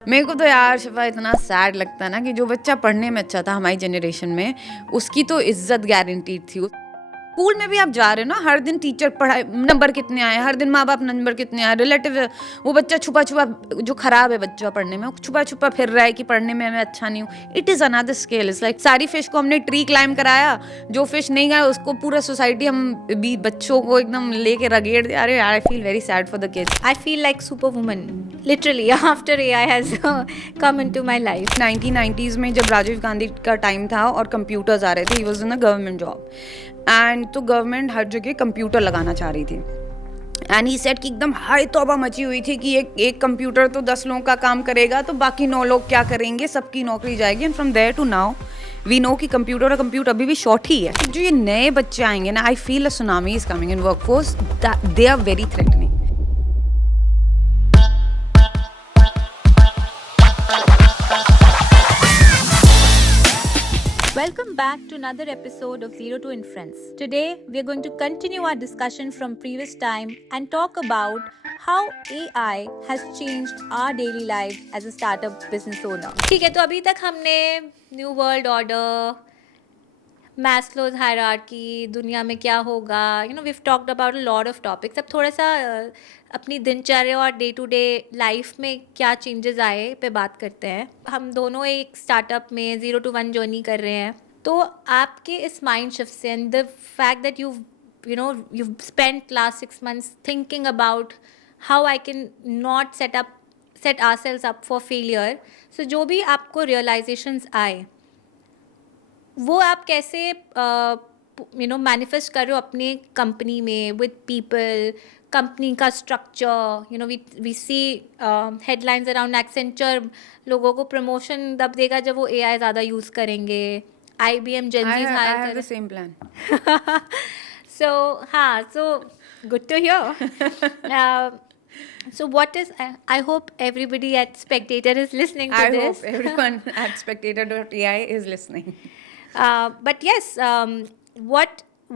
मेरे को तो यार शिफा इतना सैड लगता है ना कि जो बच्चा पढ़ने में अच्छा था हमारी जनरेशन में, उसकी तो इज्जत गारंटीड थी। स्कूल में भी आप जा रहे हो ना, हर दिन टीचर पढ़ाए नंबर कितने आए, हर दिन माँ बाप नंबर कितने आए, रिलेटिव वो बच्चा छुपा छुपा, जो खराब है बच्चा पढ़ने में, वो छुपा छुपा फिर रहा है कि पढ़ने में मैं अच्छा नहीं हूँ। It is another scale. It's like सारी फिश को हमने ट्री क्लाइम कराया, जो फिश नहीं गया उसको पूरा सोसाइटी हम भी बच्चों को एकदम लेके रगेड़ दे। अरे I feel very sad for the kids. I feel like superwoman, literally, after AI has come into my life. 1990s में जब राजीव गांधी का टाइम था और कंप्यूटर्स आ रहे थे, he was in a government job and तो गवर्नमेंट हर जगह कंप्यूटर लगाना चाह रही थी एंड ही सेड कि एकदम हाई तौबा मची हुई थी कि एक कंप्यूटर तो 10 लोगों का काम करेगा तो बाकी 9 लोग क्या करेंगे, सबकी नौकरी जाएगी। And from there to now we know कि कंप्यूटर और कंप्यूटर अभी भी शॉर्ट ही है। जो ये नए बच्चे आएंगे ना, I feel a tsunami is coming in workforce, they are very threatening. Welcome back to another episode of Zero to Influence. Today, we are going to continue our discussion from previous time and talk about how AI has changed our daily lives as a startup business owner. ठीक है, तो अभी तक हमने new world order, Maslow's hierarchy, दुनिया में क्या होगा, we talked about a lot of topics. अब थोड़ा सा अपनी दिनचर्या और डे टू डे लाइफ में क्या चेंजेस आए पे बात करते हैं। हम दोनों एक स्टार्टअप में 0 to 1 जर्नी कर रहे हैं, तो आपके इस माइंड शिफ्ट से and the fact that you spent last 6 months thinking about how I can not set ourselves up for failure, so जो भी आपको रियलाइजेशंस आए वो आप कैसे मैनिफेस्ट कर रहे हो अपने कंपनी में विद पीपल, कंपनी का structure. We see headlines around Accenture लोगों को प्रमोशन तब देगा जब वो एआई ज़्यादा यूज़ करेंगे। IBM Gen Zs I hire have कर the same plan. so good to hear. So what is, I hope everybody at Spectator is listening to I this. hope everyone at spectator.ai is listening. But yes,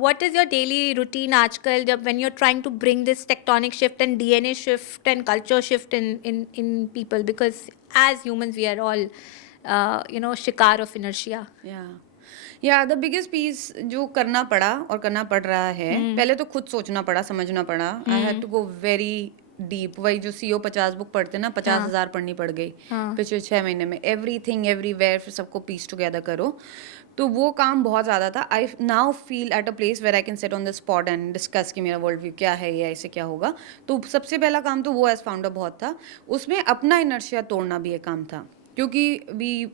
what is your daily routine आजकल जब when you're trying to bring this tectonic shift and DNA shift and culture shift in people, because as humans we are all शिकार of inertia. या the biggest piece जो करना पड़ा और करना पड़ रहा है, पहले तो खुद सोचना पड़ा, समझना पड़ा। I had to go very deep. वही जो CO 50 बुक पढ़ते ना, 50,000 पढ़नी पड़ गई पिछले 6 महीने में। एवरीथिंग एवरीवेयर, फिर सबको पीस टुगेदर करो, तो वो काम बहुत ज़्यादा था। I now feel at a place where I can set on the spot and discuss कि मेरा वर्ल्ड व्यू क्या है, या ऐसे क्या होगा। तो सबसे पहला काम तो वो एज फाउंडर बहुत था, उसमें अपना इनर्शिया तोड़ना भी एक काम था, क्योंकि we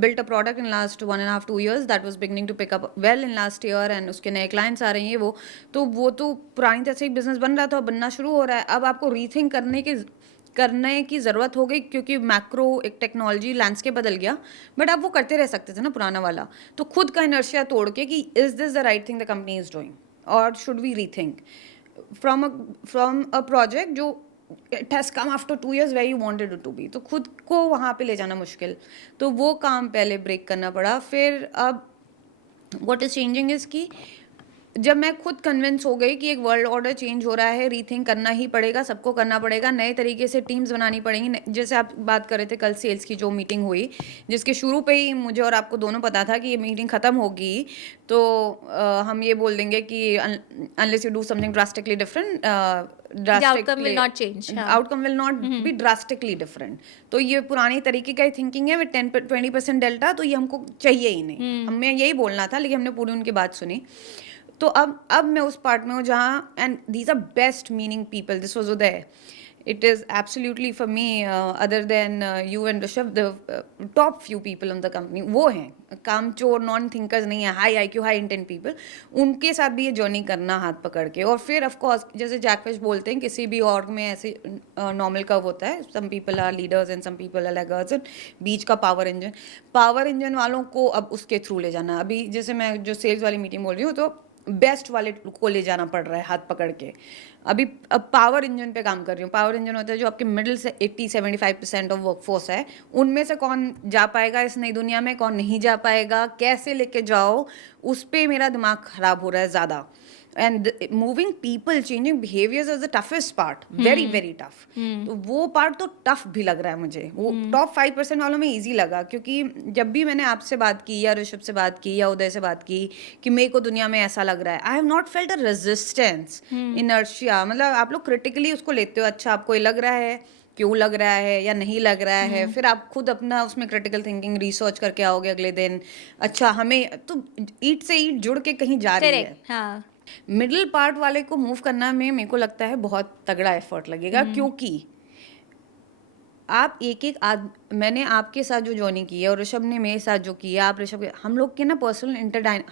built a product in last 1.5-2 years that was beginning to pick up well in last year and उसके नए clients आ रहे हैं। वो तो पुरानी तरह से एक बिजनेस बन रहा था, बनना शुरू हो रहा है। अब आपको रीथिंक करने की ज़रूरत हो गई, क्योंकि मैक्रो एक टेक्नोलॉजी लैंडस्केप बदल गया। बट आप वो करते रह सकते थे ना पुराना वाला। तो खुद का इनर्शिया तोड़ के कि is this the right thing the company is doing, और should we rethink from a project जो it has come after 2 years where you wanted it to be. तो खुद को वहाँ पे ले जाना मुश्किल, तो वो काम पहले ब्रेक करना पड़ा। फिर अब व्हाट इज़ चेंजिंग इज़ कि जब मैं खुद कन्विंस हो गई कि एक वर्ल्ड ऑर्डर चेंज हो रहा है, रीथिंक करना ही पड़ेगा, सबको करना पड़ेगा, नए तरीके से टीम्स बनानी पड़ेंगी। जैसे आप बात कर रहे थे कल सेल्स की जो मीटिंग हुई, जिसके शुरू पे ही मुझे और आपको दोनों पता था कि ये मीटिंग ख़त्म होगी तो हम ये बोल देंगे कि unless you do something drastically different, outcome will not change. Outcome will not be drastically different. तो ये पुरानी तरीके का थिंकिंग है विद 10-20% डेल्टा, तो ये हमको चाहिए ही नहीं। हमें यही बोलना था, लेकिन हमने पूरी उनकी बात सुनी। तो अब मैं उस पार्ट में हूँ जहाँ, and these are best meaning people, this was Uday. It is absolutely for me, other than you and Rishabh, the top few people in the company वो हैं। कामचोर नॉन थिंकर्स नहीं है, high IQ high intent people. उनके साथ भी ये journey करना हाथ पकड़ के। और फिर ऑफकोर्स जैसे जैकफिश बोलते हैं, किसी भी ऑर्ग में ऐसे नॉर्मल कर्व होता है, some people are leaders and some people are laggards, and बीच का पावर इंजन वालों को अब उसके थ्रू ले जाना। अभी जैसे मैं जो सेल्स वाली मीटिंग बोल रही हूँ, तो बेस्ट वाले को ले जाना पड़ रहा है हाथ पकड़ के। अभी अब पावर इंजन पे काम कर रही हूँ। पावर इंजन होता है जो आपके मिडिल से 80-75% ऑफ वर्कफोर्स है, उनमें से कौन जा पाएगा इस नई दुनिया में, कौन नहीं जा पाएगा, कैसे लेके जाओ, उस पर मेरा दिमाग ख़राब हो रहा है ज़्यादा। And moving people, changing behaviours is the toughest part, very very tough. तो वो पार्ट तो टफ भी लग रहा है मुझे. वो टॉप 5% वालों में ईजी लगा, क्योंकि जब भी मैंने आपसे बात की या ऋषभ से बात की या उदय से बात की कि मेरे को दुनिया में ऐसा लग रहा है, I have not felt a resistance, inertia. मतलब आप लोग क्रिटिकली उसको लेते हो, अच्छा आपको ये लग रहा है, क्यों लग रहा है या नहीं लग रहा है, फिर आप खुद अपना उसमें क्रिटिकल थिंकिंग रिसर्च करके आओगे अगले दिन. अच्छा हमें तो ईंट से ईंट जुड़ के कहीं जा रही है. करेक्ट. हाँ. मिडिल पार्ट वाले को मूव करना में मेरे को लगता है बहुत तगड़ा एफर्ट लगेगा, क्योंकि आप एक एक मैंने आपके साथ जो जर्नी की है और ऋषभ ने मेरे साथ जो किया, आप ऋषभ के, हम लोग के ना पर्सनल इंटरडाइन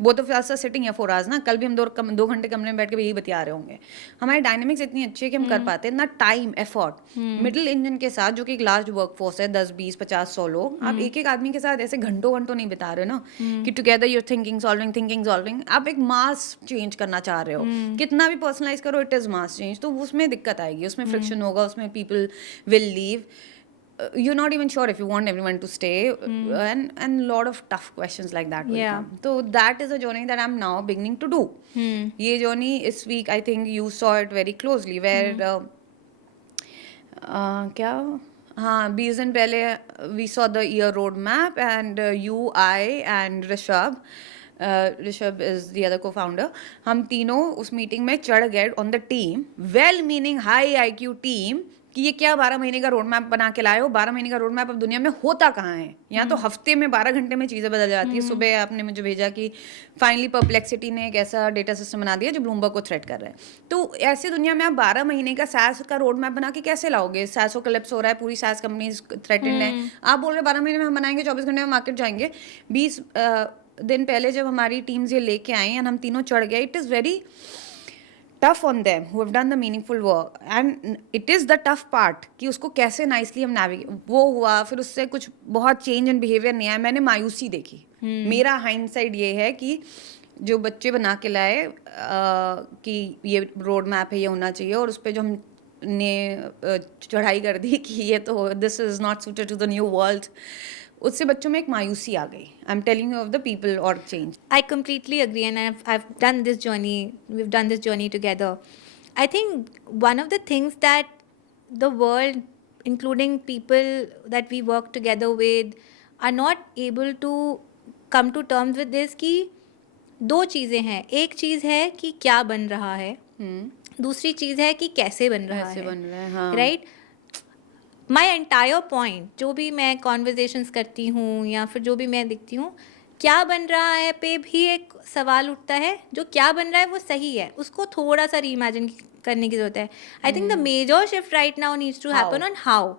बोथ ऑफ अस सिटिंग है 4 hours ना, कल भी हम 2 घंटे कमरे में बैठ के भी यही बतिया रहे होंगे. हमारी डायनेमिक्स इतनी अच्छी है कि हम कर पाते हैं ना. टाइम एफर्ट मिडिल इंजन के साथ, जो कि एक लार्ज वर्कफोर्स है, 10 20 50 100 लोग, आप एक एक आदमी के साथ ऐसे घंटों घंटों नहीं बिता रहे हो ना, कि टुगेदर यूर थिंकिंग सॉल्विंग. आप एक मास चेंज करना चाह रहे हो, कितना भी पर्सनलाइज करो, इट इज मास चेंज. तो उसमें दिक्कत आएगी, उसमें फ्रिक्शन होगा, उसमें people will leave. You're not even sure if you want everyone to stay, and lot of tough questions like that will Yeah. come. So that is a journey that I'm now beginning to do. ये journey इस week I think you saw it very closely, where क्या, हाँ 20 दिन पहले we saw the year road map, and you, I and Rishabh, Rishabh is the other co-founder, हम तीनों उस meeting में चढ़ गए on the team, well meaning high IQ team, कि ये क्या 12 महीने का रोड मैप बना के लाए हो. 12 महीने का रोड मैप अब दुनिया में होता कहाँ है. यहाँ तो हफ्ते में 12 घंटे में चीज़ें बदल जाती है. सुबह आपने मुझे भेजा कि फाइनली परप्लेक्सिटी ने एक ऐसा डेटा सिस्टम बना दिया जो ब्लूमबर्ग को थ्रेट कर रहा है. तो ऐसी दुनिया में आप 12 महीने का सैस का रोड मैप बना के कैसे लाओगे. सैसो कलेप्स हो रहा है, पूरी सैस कंपनी थ्रेटेंड है. आप बोल रहे 12 महीने में हम बनाएंगे, 24 घंटे में मार्केट जाएंगे. 20 दिन पहले जब हमारी टीम्स ये लेके आई एंड हम तीनों चढ़ गए, it is very tough on them who have done the meaningful work, and it is the tough part कि उसको कैसे nicely हम navigate. वो हुआ, फिर उससे कुछ बहुत change in behavior नहीं आया. मैंने मायूसी देखी. मेरा hindsight ये है कि जो बच्चे बना के लाए कि ये रोड मैप है, ये होना चाहिए, और उस पर जो हमने चढ़ाई कर दी कि ये तो this is not suited to the new world, उससे बच्चों में एक मायूसी आ गई. I am telling you of the people और change. I completely agree, and I've done this journey. We've done this journey together. I think one of the things that the world, including people that we work together with, are not able to come to terms with this कि दो चीज़ें हैं. एक चीज़ है कि क्या बन रहा है, दूसरी चीज़ है कि कैसे बन रहा कैसे है. बन रहा है, हाँ. राइट. माई एंटायर पॉइंट, जो भी मैं कॉन्वर्जेशंस करती हूँ या फिर जो भी मैं दिखती हूँ, क्या बन रहा है पे भी एक सवाल उठता है. जो क्या बन रहा है वो सही है, उसको थोड़ा सा रीइमेजिन करने की जरूरत है. I think the major shift right now needs to happen on how,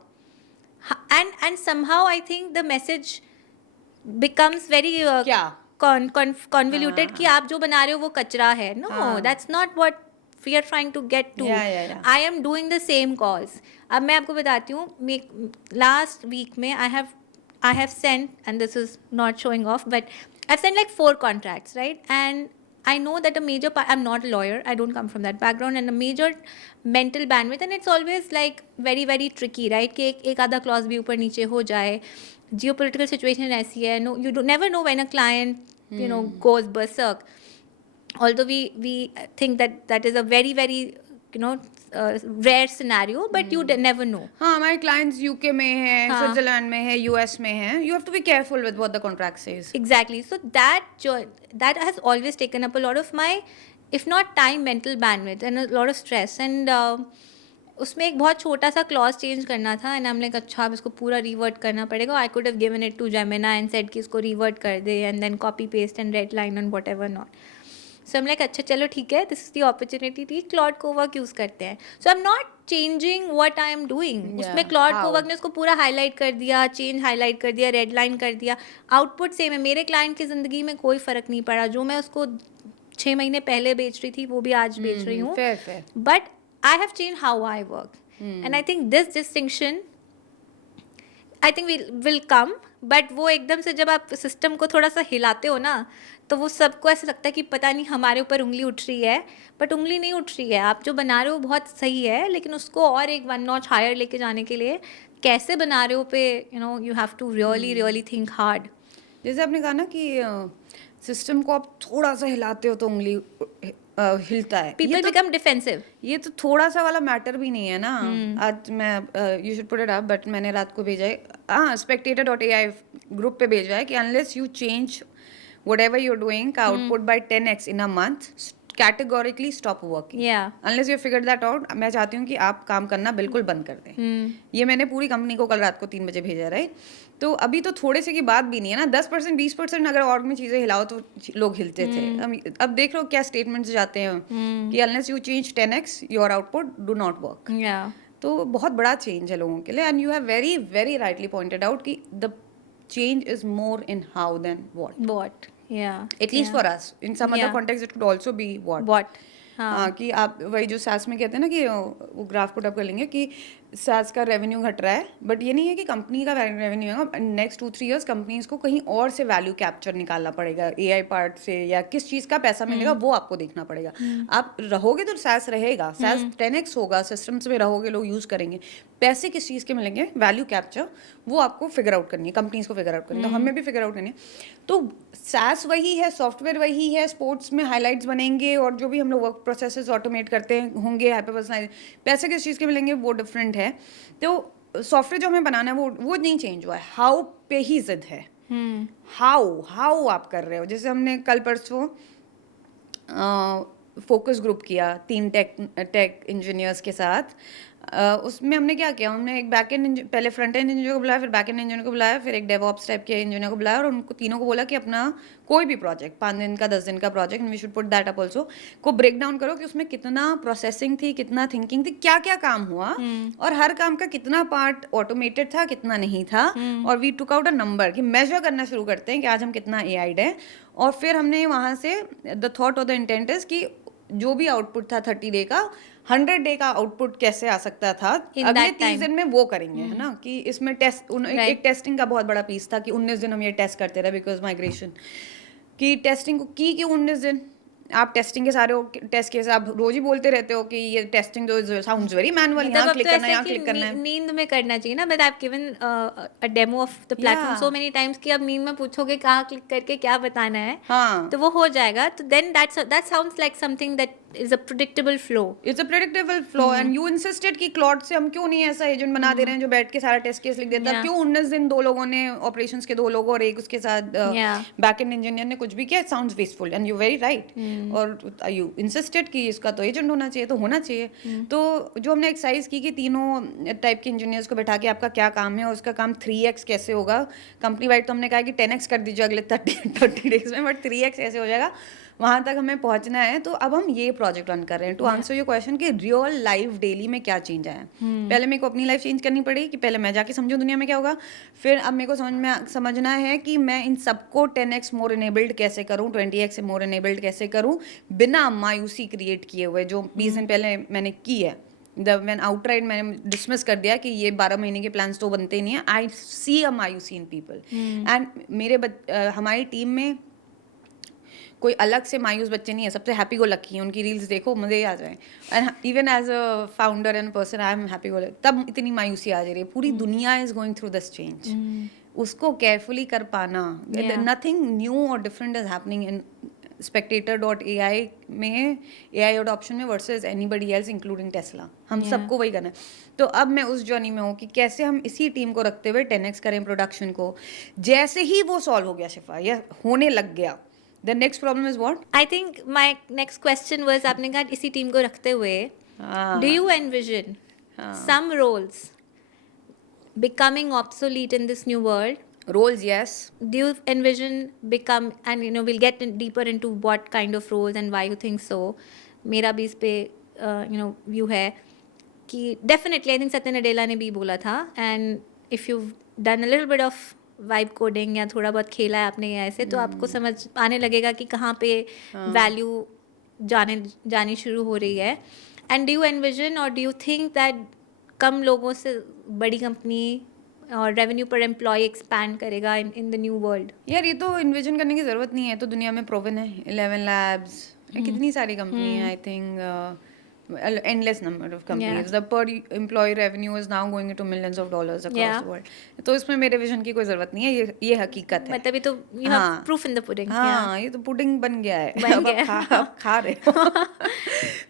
and somehow I think the message becomes very क्या convoluted कि आप जो बना रहे हो वो कचरा है. No, that's not what we are trying to get to. Yeah. I am doing the same cause. अब मैं आपको बताती हूँ, last week में I have sent, and this is not showing off, but I've sent like 4 contracts, right? And I know that a major part, I'm not a lawyer, I don't come from that background, and a major mental bandwidth, and it's always like very very tricky, right? कि एक आधा clause भी ऊपर नीचे हो जाए. Geopolitical situation ऐसी है. No, you never know when a client goes berserk. Although we think that is a very very rare scenario, but you never know. हाँ, हमारे clients UK में हैं, स्विट्जरलैंड में है, US में हैं. You have to be careful with what the contract says. Exactly. So that has always taken up a lot of my, if not time, mental bandwidth and a lot of stress. And उसमें एक बहुत छोटा सा clause change करना था, and हमने कहा अच्छा अब इसको पूरा रिवर्ट करना पड़ेगा. I could have given it to Gemini and said कि इसको रिवर्ट कर दे, and then copy paste and red line and whatever not. So हम लाइक अच्छा चलो ठीक है, दिस इज द अपॉर्चुनिटी थी, क्लॉड कोवर्क यूज़ करते हैं. So I am not changing what I am doing. उसमें क्लॉड कोवर्क ने उसको पूरा हाईलाइट कर दिया, चेंज हाईलाइट कर दिया, रेड लाइन कर दिया. आउटपुट सेम है. मेरे क्लाइंट की ज़िंदगी में कोई फ़र्क नहीं पड़ा. जो मैं उसको 6 महीने पहले बेच रही थी वो भी आज बेच रही हूँ. But I have changed how I work. And I think this distinction, I think will come, but वो एकदम से जब आप सिस्टम को थोड़ा सा हिलाते हो ना, तो वो सबको ऐसा लगता है कि पता नहीं हमारे ऊपर उंगली उठ रही है. बट उंगली नहीं उठ रही है. आप जो बना रहे हो बहुत सही है, लेकिन उसको और एक 1 notch हायर लेके जाने के लिए कैसे बना रहे हो पे you have to really think hard. जैसे आपने कहा ना कि सिस्टम को आप थोड़ा सा हिलाते हो तो उंगली हिलता है। People become defensive. ये तो थोड़ा सा वाला मैटर भी नहीं है ना। आज मैं you should put it up, but मैंने रात को भेजा है, हाँ, spectator.ai ग्रुप पे भेजा है कि unless you change whatever you're doing का output by 10x in a month, categorically stop working. Yeah. Unless you figured that out, मैं चाहती हूँ कि आप काम करना बिल्कुल बंद कर दें। ये मैंने पूरी कंपनी को कल रात को 3 बजे भेजा, राइट? तो अभी तो थोड़े से की बात भी नहीं है ना, 10% 20% अगर ऑर्ग में चीजें हिलाओ तो लोग हिलते थे। अब देख लो क्या स्टेटमेंट्स जाते हैं कि unless you change 10x your output do not work. Yeah. तो बहुत बड़ा चेंज है लोगों के लिए, and you have very very rightly pointed out कि the change is more in how than what, What? Yeah. at least for us. In some other Yeah. context it could also be what. What? हाँ, कि आप वही जो SaaS में कहते हैं ना कि वो ग्राफ पुट अप कर लेंगे कि SaaS का रेवेन्यू घट रहा है, बट ये नहीं है कि कंपनी का रेवेन्यू है। नेक्स्ट 2-3 इयर्स कंपनीज को कहीं और से वैल्यू कैप्चर निकालना पड़ेगा, AI पार्ट से, या किस चीज़ का पैसा मिलेगा वो आपको देखना पड़ेगा। आप रहोगे तो SaaS रहेगा, SaaS 10x होगा, सिस्टम्स में रहोगे, लोग यूज़ करेंगे। पैसे किस चीज़ के मिलेंगे, वैल्यू कैप्चर, वो आपको फिगर आउट करनी है, कंपनीज को फिगर आउट करनी है, तो हमें भी फिगर आउट करनी है। तो SaaS वही है, सॉफ्टवेयर वही है, स्पोर्ट्स में हाईलाइट्स बनेंगे और जो भी हम लोग वर्क प्रोसेसेस ऑटोमेट करते हैं होंगे, हाइपर पर्सनलाइज, पैसे किस चीज़ के मिलेंगे वो डिफरेंट है। तो सॉफ्टवेयर जो हमें बनाना है वो नहीं चेंज हुआ है, हाउ पे ही जिद है। हाउ आप कर रहे हो। जैसे हमने कल परसों फोकस ग्रुप किया 3 टेक इंजीनियर्स के साथ। उसमें हमने क्या किया, हमने एक बैकएंड, पहले फ्रंट एंड इंजीनियर को बुलाया, फिर बैकएंड इंजीनियर को बुलाया, फिर एक डेवऑप्स टाइप के इंजीनियर को बुलाया, और उनको तीनों को बोला कि अपना कोई भी प्रोजेक्ट, 5 दिन का 10 दिन का project, we should put that up also, को ब्रेक डाउन करो कि उसमें कितना प्रोसेसिंग थी, कितना थिंकिंग थी, क्या क्या काम हुआ, और हर काम का कितना पार्ट ऑटोमेटेड था, कितना नहीं था, और we took out a number कि मेजर करना शुरू करते हैं कि आज हम कितना एआईड है। और फिर हमने वहाँ से द थॉट और द इंटेंट इज कि जो भी आउटपुट था 30 डे का, 100 डे का आउटपुट कैसे आ सकता था अगले 30 दिन में, वो करेंगे, है ना। कि इसमें टेस्ट, एक टेस्टिंग का बहुत बड़ा पीस था कि 19 दिन हम ये टेस्ट करते रहे, बिकॉज माइग्रेशन की टेस्टिंग को की 19 दिन। आप टेस्टिंग के सारे टेस्ट केस आप रोज ही बोलते रहते हो कि ये टेस्टिंग तो साउंड्स वेरी मैनुअल, यहाँ क्लिक करना है, यहाँ क्लिक करना है, नींद में करना चाहिए ना। But I have given a demo of the platform so many times कि अब नींद में पूछोगे कहाँ क्लिक करके क्या बताना है, हाँ, तो वो हो जाएगा। तो then that sounds like something that is a predictable flow. It's a predictable flow and you insisted कि क्लॉड से हम क्यों नहीं ऐसा एजेंट बना दे रहे हैं जो बैठ के सारा टेस्ट केस लिख देता है। क्यों 19 दिन 2 लोगों ने, ऑपरेशंस के 2 लोगों और एक उसके साथ बैकएंड इंजीनियर ने कुछ भी किया, sounds wasteful and you very right. और यू इंसिस्टेड कि इसका तो एजेंट होना चाहिए, तो होना चाहिए। तो जो हमने एक्सरसाइज की कि तीनों टाइप के इंजीनियर्स को बैठा के आपका क्या काम है और उसका काम 3x कैसे होगा। कंपनी वाइड तो हमने कहा कि 10x कर दीजिए अगले 30 डेज में, बट 3x कैसे हो जाएगा, वहाँ तक हमें पहुँचना है। तो अब हम ये प्रोजेक्ट रन कर रहे हैं टू आंसर योर क्वेश्चन कि रियल लाइफ डेली में क्या चेंज आया। पहले मेरे को अपनी लाइफ चेंज करनी पड़ी कि पहले मैं जाके समझूं दुनिया में क्या होगा, फिर अब मेरे को समझना है कि मैं इन सबको 10x मोर इनेबल्ड कैसे करूँ, 20x से मोर इनेबल्ड कैसे करूँ, बिना मायूसी क्रिएट किए हुए जो 20 दिन पहले मैंने की है। मैंने आउटराइट मैंने डिसमिस कर दिया कि ये 12 महीने के प्लान्स तो बनते नहीं है। आई सी अ मायूसी इन पीपल एंड हमारी टीम में कोई अलग से मायूस बच्चे नहीं है, सबसे हैप्पी गो लकी हैं। उनकी रील्स देखो मजे ही आ जाए। And even as a founder and person I am happy go lucky. तब इतनी मायूसी आ जा रही है, पूरी दुनिया is going through this change. उसको केयरफुली कर पाना, नथिंग न्यू और different is happening in spectator.ai में, AI adoption में versus anybody else including Tesla. हम सबको वही करना है। तो अब मैं उस जर्नी में हूँ कि कैसे हम इसी टीम को रखते हुए 10x करें प्रोडक्शन को। जैसे ही वो सॉल्व हो गया शिफा, या होने लग गया, the next problem is what? I think my next question was, आपने कहा इसी टीम को रखते हुए, do you envision some roles becoming obsolete in this new world? Roles, yes. Do you envision and we'll get deeper into what kind of roles and why you think so. मेरा भी इस पे view है कि definitely I think Satya Nadella ने भी बोला था, and if you've done a little bit of vibe coding या थोड़ा बहुत खेला है आपने ऐसे, तो आपको समझ आने लगेगा कि कहाँ पे वैल्यू जानी शुरू हो रही है। एंड डू यू एनविजन और do you think that come लोगों से बड़ी कंपनी और रेवेन्यू पर एम्प्लॉय एक्सपैंड करेगा इन द न्यू वर्ल्ड? यार ये तो इन्विजन करने की ज़रूरत नहीं है, तो दुनिया में प्रोवन है। 11 लैब्स, कितनी सारी कंपनी है। I think endless number of companies. The per employee revenue is now going into millions of dollars across the world. तो इसमें मेरे विजन की कोई जरूरत नहीं है, ये हकीकत है. मतलब ये तो you have proof in the pudding. हाँ, ये तो पुडिंग बन गया है. बन अब गया. आप खा रहे हो.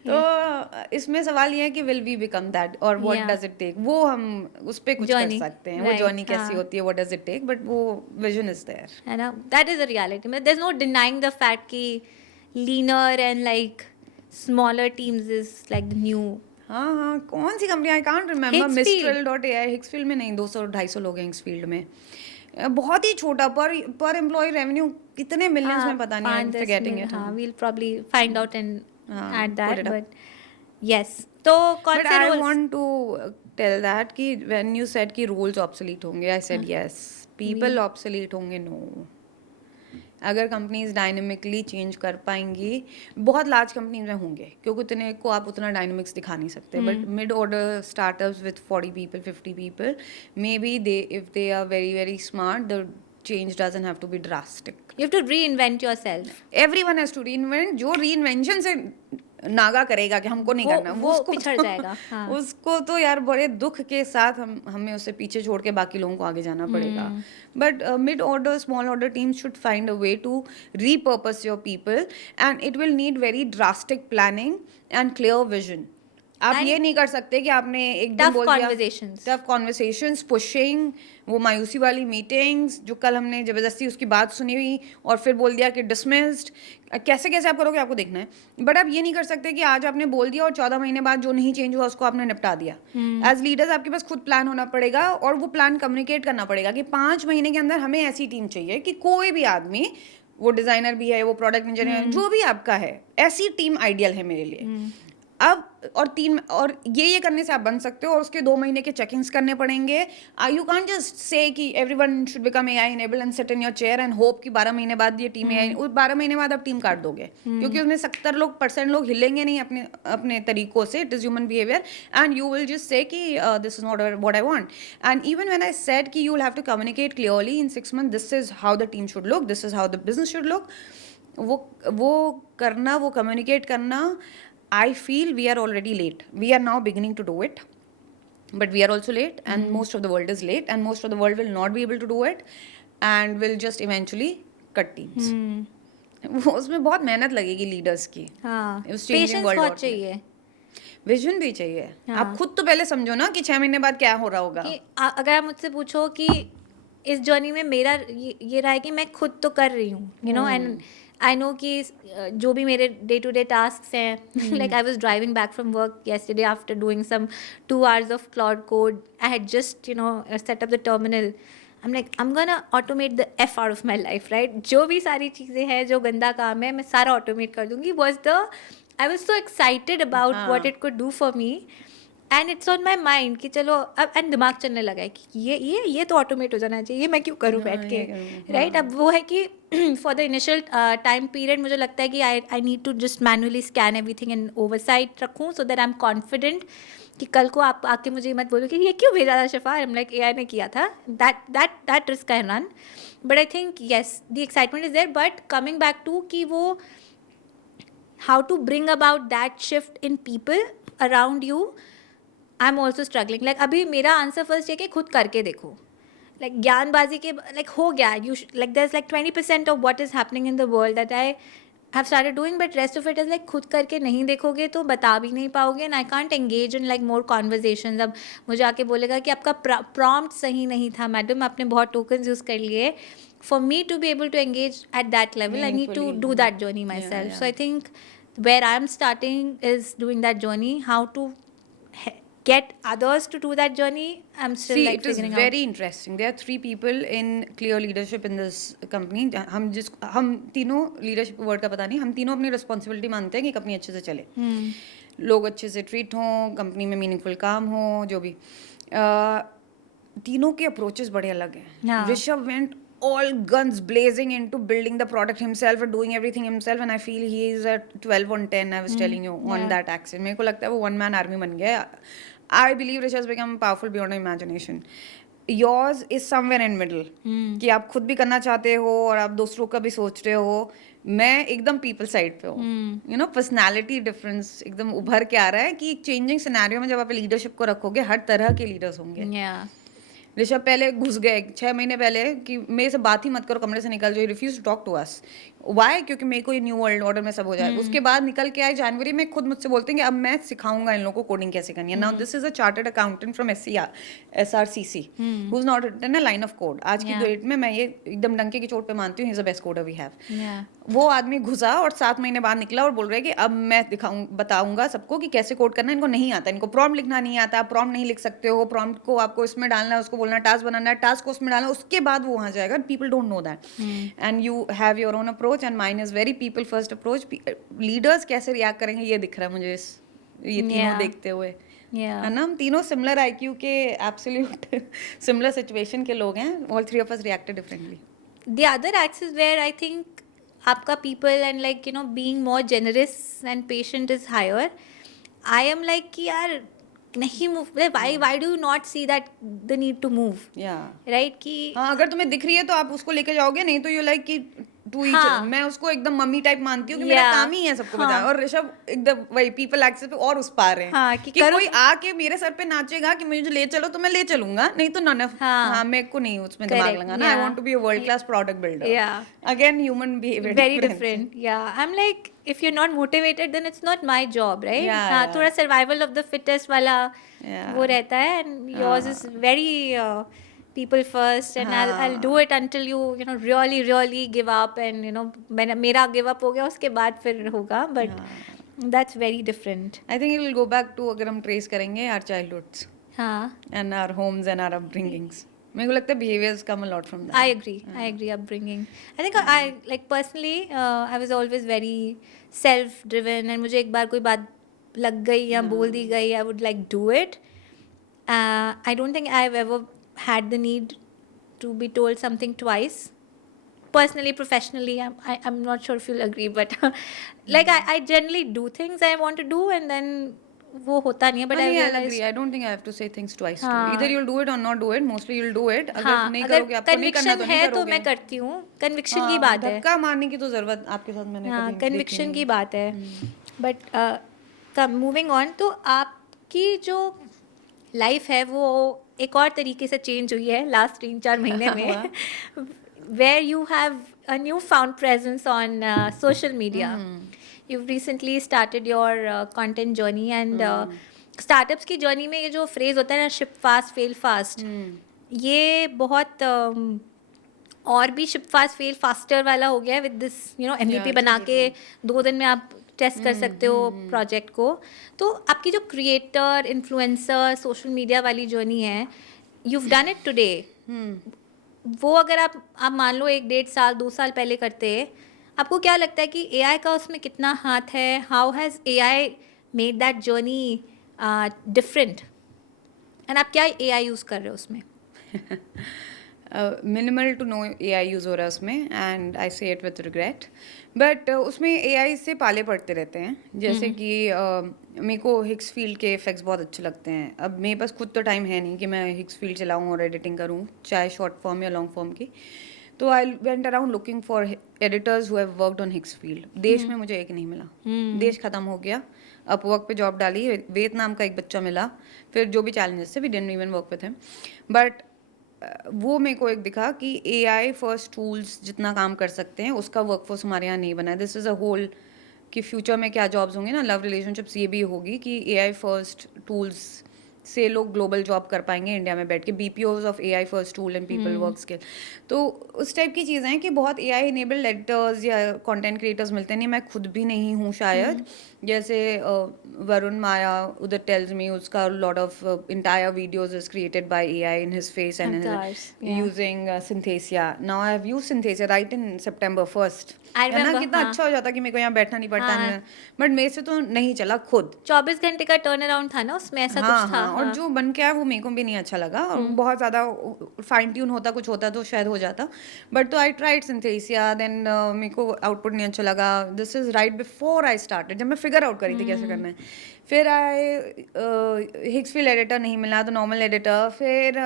तो इसमें सवाल ये है कि will we become that or what does it take? वो हम उस पे कुछ कर सकते हैं. वो जर्नी कैसी होती है, what does it take? But वो vision is there. है ना, that is the reality. मतलब there's no denying the fact कि leaner and like smaller teams is like the new. हाँ, कौन सी कंपनी, I can't remember. Mistral.ai, Higgsfield में नहीं, 200-250 लोग हैं हिक्सफील्ड में. बहुत ही छोटा पर एम्प्लॉय रेवेन्यू कितने मिलियंस में पता नहीं. I'm forgetting it. हाँ, we'll probably find out and add that, but yes. तो कौन से roles? I want to tell that कि when you said कि roles obsolete होंगे, I said yes. People obsolete होंगे, no. अगर कंपनीज डायनेमिकली चेंज कर पाएंगी, बहुत लार्ज कंपनीज में होंगे क्योंकि उतने को आप उतना डायनेमिक्स दिखा नहीं सकते. But mid order startups with 40 people 50 people, maybe they if they are very very smart, the change doesn't have to be drastic. You have to reinvent yourself. Everyone has to reinvent. जो reinvention से नागा करेगा कि हमको नहीं करना, वो पिछड़ जाएगा. हाँ. उसको तो यार बड़े दुख के साथ हमें उसे पीछे छोड़ के बाकी लोगों को आगे जाना पड़ेगा. But mid order small order teams should find a way to repurpose your people, and it will need very drastic planning and clear vision. आप ये नहीं कर सकते कि आपने एक दिन बोल दिया. टफ कॉन्वर्सेशंस, पुशिंग, वो मायूसी वाली मीटिंग्स जो कल हमने जबरदस्ती उसकी बात सुनी हुई और फिर बोल दिया कि डिसमिस्ड. कैसे कैसे आप करोगे, आपको देखना है. बट आप ये नहीं कर सकते कि आज आपने बोल दिया और 14 महीने बाद जो नहीं चेंज हुआ उसको आपने निपटा दिया. एज लीडर्स आपके पास खुद प्लान होना पड़ेगा और वो प्लान कम्युनिकेट करना पड़ेगा कि 5 महीने के अंदर हमें ऐसी टीम चाहिए कि कोई भी आदमी, वो डिजाइनर भी है, वो प्रोडक्ट इंजीनियर, जो भी आपका है, ऐसी टीम आइडियल है मेरे लिए. अब और ये करने से आप बन सकते हो और उसके 2 महीने के चेकिंग्स करने पड़ेंगे. यू कांट जस्ट से कि everyone should become AI enabled and sit in your chair and hope कि 12 महीने बाद ये टीम AI, 12 महीने बाद आप टीम काट दोगे क्योंकि उसमें 70% लोग हिलेंगे नहीं अपने तरीकों से. It is human behaviour and you will just say कि this is not what I want. And even when I said कि you will have to communicate clearly in 6 months, this is how the team should look, this is how the business should look, वो करना, वो communicate करना, I feel we are already late. We are now beginning to do it, but we are also late, and most of the world is late, and most of the world will not be able to do it, and will just eventually cut teams. उसमें बहुत मेहनत लगेगी leaders की. हाँ. Patience बहुत चाहिए. Vision भी चाहिए. आप खुद तो पहले समझो ना कि 6 महीने बाद क्या हो रहा होगा. अगर आप मुझसे पूछो कि इस जर्नी में मेरा ये रहा है कि मैं खुद तो कर रही हूँ, you know, and I know कि जो भी मेरे डे टू डे टास्क हैं, like I was driving back from work yesterday after doing some 2 hours of Claude Code. I had just set up the terminal. I'm like, I'm gonna automate the F out of my life, right? जो भी सारी चीज़ें हैं, जो गंदा काम है, मैं सारा ऑटोमेट कर दूंगी. I was so excited about what it could do for me. And it's on my mind कि चलो अब, एंड दिमाग चलने लगा है कि ये तो ऑटोमेट हो जाना चाहिए, ये मैं क्यों करूँ बैठ के, राइट. अब वो है कि for the initial time period मुझे लगता है कि I need to just manually scan everything and oversight रखूँ so that I am confident कि कल को आप आके मुझे मत बोलो कि ये क्यों भेजा था Shafa. I am like AI ने किया था. That risk I run. But I think yes the excitement is there. But coming back to कि वो how to bring about that shift in people around you, I am also struggling. Like अभी मेरा answer first है कि खुद करके देखो. Like ज्ञानबाजी के लाइक हो गया, you like there is like 20% of what is happening in the world that I have started doing, but rest of it is like खुद करके नहीं देखोगे तो बता भी नहीं पाओगे. And I can't engage in like more conversation. अब मुझे आके बोलेगा कि आपका प्रॉम्प्ट सही नहीं था मैडम, आपने बहुत टोकन्स यूज़ कर लिए. For me to be able to engage at that level I need to do that journey myself. So I think where I am starting is doing that journey. How to get others to do that journey, I'm still like figuring out. It is very interesting. There are 3 people in clear leadership in this company. हम तीनों leadership word का पता नहीं, हम तीनों अपनी responsibility मानते हैं कि कंपनी अच्छे से चले, लोग अच्छे से ट्रीट हों, कंपनी में मीनिंगफुल काम हो, जो भी. तीनों के अप्रोचेस बड़े अलग हैं. Rishabh went all guns blazing into building the product himself and doing everything himself, and I feel he is at 12 on 10. I was telling you on that axis. मेरे को लगता है वो one man army बन गया. I believe Rishabh has become powerful beyond imagination. Yours is somewhere in middle, कि आप खुद भी करना चाहते हो और आप दूसरों का भी सोच रहे हो। मैं एकदम पीपल साइड पे हूँ, यू नो, पर्सनालिटी डिफरेंस एकदम उभर के आ रहा है कि एक चेंजिंग सिनेरियो में जब आप लीडरशिप को रखोगे, हर तरह के लीडर्स होंगे। Yeah. ऋषभ पहले घुस गए 6 महीने पहले कि मेरे से बात ही मत करो, कमरे से निकल जाओ, refuse to talk to us. Why? क्योंकि मेरे को ये न्यू वर्ल्ड ऑर्डर में सब हो जाए। उसके बाद निकल के आए जनवरी में, खुद मुझसे बोलते हैं कि अब मैं सिखाऊंगा इन लोगों को कोडिंग कैसे करनी है। Now this is a chartered accountant from SRCC who is not written a line of code. आज की डेट में मैं ये एकदम डंके की चोट पे मानती हूँ, he is the best coder we have. Yeah. वो आदमी घुसा और 7 महीने बाद निकला और बोल रहा है कि अब मैं बताऊंगा सबको कि कैसे कोड करना है। इनको नहीं आता, इनको प्रॉम्प्ट लिखना नहीं आता, आप प्रॉम्प्ट नहीं लिख सकते हो, प्रॉम्प्ट को आपको इसमें डालना है, उसको बोलना टास्क बनाना है, टास्क को उसमें डालना है, उसके बाद वो वहाँ जाएगा। People don't know that and you have your own approach and mine is very people first approach. Leaders कैसे रिएक्ट करेंगे ये दिख रहा है मुझे ये तीनों Yeah. देखते हुए, Yeah. है ना। हम तीनों सिमिलर IQ के, एब्सोल्यूट सिमिलर सिचुएशन के लोग हैं। All three of us reacted differently. The other axis where I think आपका people and like being more generous and patient is higher. I am like कि यार नहीं move, why do you not see that the need to move, या right? कि हाँ, अगर तुम्हें दिख रही है तो आप उसको लेके जाओगे, नहीं तो यू लाइक कि तू ही हाँ। चल। मैं उसको एकदम मम्मी टाइप मानती हूँ कि मेरा Yeah. काम ही है सबको हाँ। बताना। और ऋषभ एकदम वही पीपल एक्सेस पे और उस पार है हाँ, कि कि करो कोई आके मेरे सर पे नाचेगा कि मुझे ले चलो तो मैं ले चलूंगा, नहीं तो नन ऑफ। हाँ। हाँ, मेरे को नहीं उसमें दिमाग Correct. लगाना। I Yeah. Want to be a world class product builder. Yeah. Again human behaviour very different. Yeah, I'm like if you're not motivated then it's not my job, right? Yeah, हाँ, yeah. थोड़ा survival of the fittest वाला Yeah. वो रहता है and yours is very people first and I'll do it until you really give up and मेरा give up हो गया उसके बाद फिर होगा, but that's very different. I think it will go back to, अगर हम ट्रेस करेंगे आवर चाइल्डहुड्स हाँ, and our homes and our upbringings, मेरे को लगता है behaviours come a lot from that. I agree upbringing. I think I like personally I was always very self driven and मुझे एक बार कोई बात लग गई या बोल दी गई I would like do it. I don't think I've ever had the need to be told something twice. Personally, professionally, I'm not sure if you'll agree, but like I generally do things I want to do and then वो होता नहीं है, but I I'll realize agree. I don't think I have to say things twice too. हाँ. Either you'll do it or not do it. Mostly you'll do it. अगर हाँ, नहीं अगर करोगे, आपको नहीं करना conviction तो नहीं है तो करोगे। मैं करती हूँ, conviction की हाँ, बात है। धक्का मारने की तो जरूरत आपके साथ मैंने हाँ, कभी देखी कन्विक्शन नहीं। की बात है। बट मूविंग ऑन, तो आपकी जो लाइफ है वो एक और तरीके से चेंज हुई है लास्ट 3-4 महीने में, where you have a new found presence on social media. You recently started your content journey and startups की जर्नी में ये जो फ्रेज होता है ना, शिप फास्ट फेल फास्ट, ये बहुत और भी शिप फास्ट फेल फास्टर वाला हो गया है विद दिस MVP बना के 2 दिन में आप टेस्ट कर सकते हो प्रोजेक्ट को. तो आपकी जो क्रिएटर इन्फ्लुएंसर सोशल मीडिया वाली जर्नी है, यू डन इट टुडे, वो अगर आप मान लो 1-1.5 साल 2 साल पहले करते, आपको क्या लगता है कि AI का उसमें कितना हाथ है? How has AI made that journey different, and आप क्या AI यूज़ कर रहे हो उसमें? Minimal to no AI use हो रहा है उसमें, and I say it with regret. But उसमें AI से पाले पड़ते रहते हैं, जैसे कि मेरे को हिक्स फील्ड के इफेक्ट्स बहुत अच्छे लगते हैं। अब मेरे पास खुद तो टाइम है नहीं कि मैं हिक्स फील्ड चलाऊँ और एडिटिंग करूँ, चाहे शॉर्ट फॉर्म या लॉन्ग फॉर्म की। तो I went around looking for editors who have worked on Hicks field. देश में मुझे एक नहीं मिला, देश खत्म हो गया। अपवर्क पे जॉब डाली, वियतनाम का एक बच्चा मिला, फिर जो भी चैलेंजेस थे we didn't even work with him. But वो मेरे को एक दिखा कि AI फर्स्ट टूल्स जितना काम कर सकते हैं उसका वर्कफोर्स हमारे यहाँ नहीं बना है। दिस इज़ अ होल कि फ्यूचर में क्या जॉब्स होंगी ना, लव रिलेशनशिप्स, ये भी होगी कि AI फर्स्ट टूल्स से लोग ग्लोबल जॉब कर पाएंगे इंडिया में बैठ के, BPOs of AI first tool and people work skill. तो उस टाइप की चीज़ें हैं कि बहुत AI इनेबल्ड एडिटर्स या कंटेंट क्रिएटर्स मिलते नहीं। मैं खुद भी नहीं हूँ शायद, जैसे वरुण माया उधर टेल्स मी उसका lot of entire videos is created by AI in his face and using Synthesia. Now I have used Synthesia right in September 1st, है ना। कितना अच्छा हो जाता कि मेरे को यहाँ बैठना नहीं पड़ता, बट मेरे से तो नहीं चला खुद। 24 घंटे का टर्न अराउंड था ना उसमें, ऐसा कुछ था। और जो बन के आया वो मेरे को भी नहीं अच्छा लगा, और बहुत ज़्यादा फाइन ट्यून होता कुछ होता तो शायद हो जाता। बट तो आई ट्राइड Synthesia, देन मेरे को आउटपुट नहीं अच्छा लगा। This is right before I started, जब मैं फिगर आउट करी थी कैसे करना है। फिर हिक्स फील्ड एडिटर नहीं मिला तो नॉर्मल एडिटर, फिर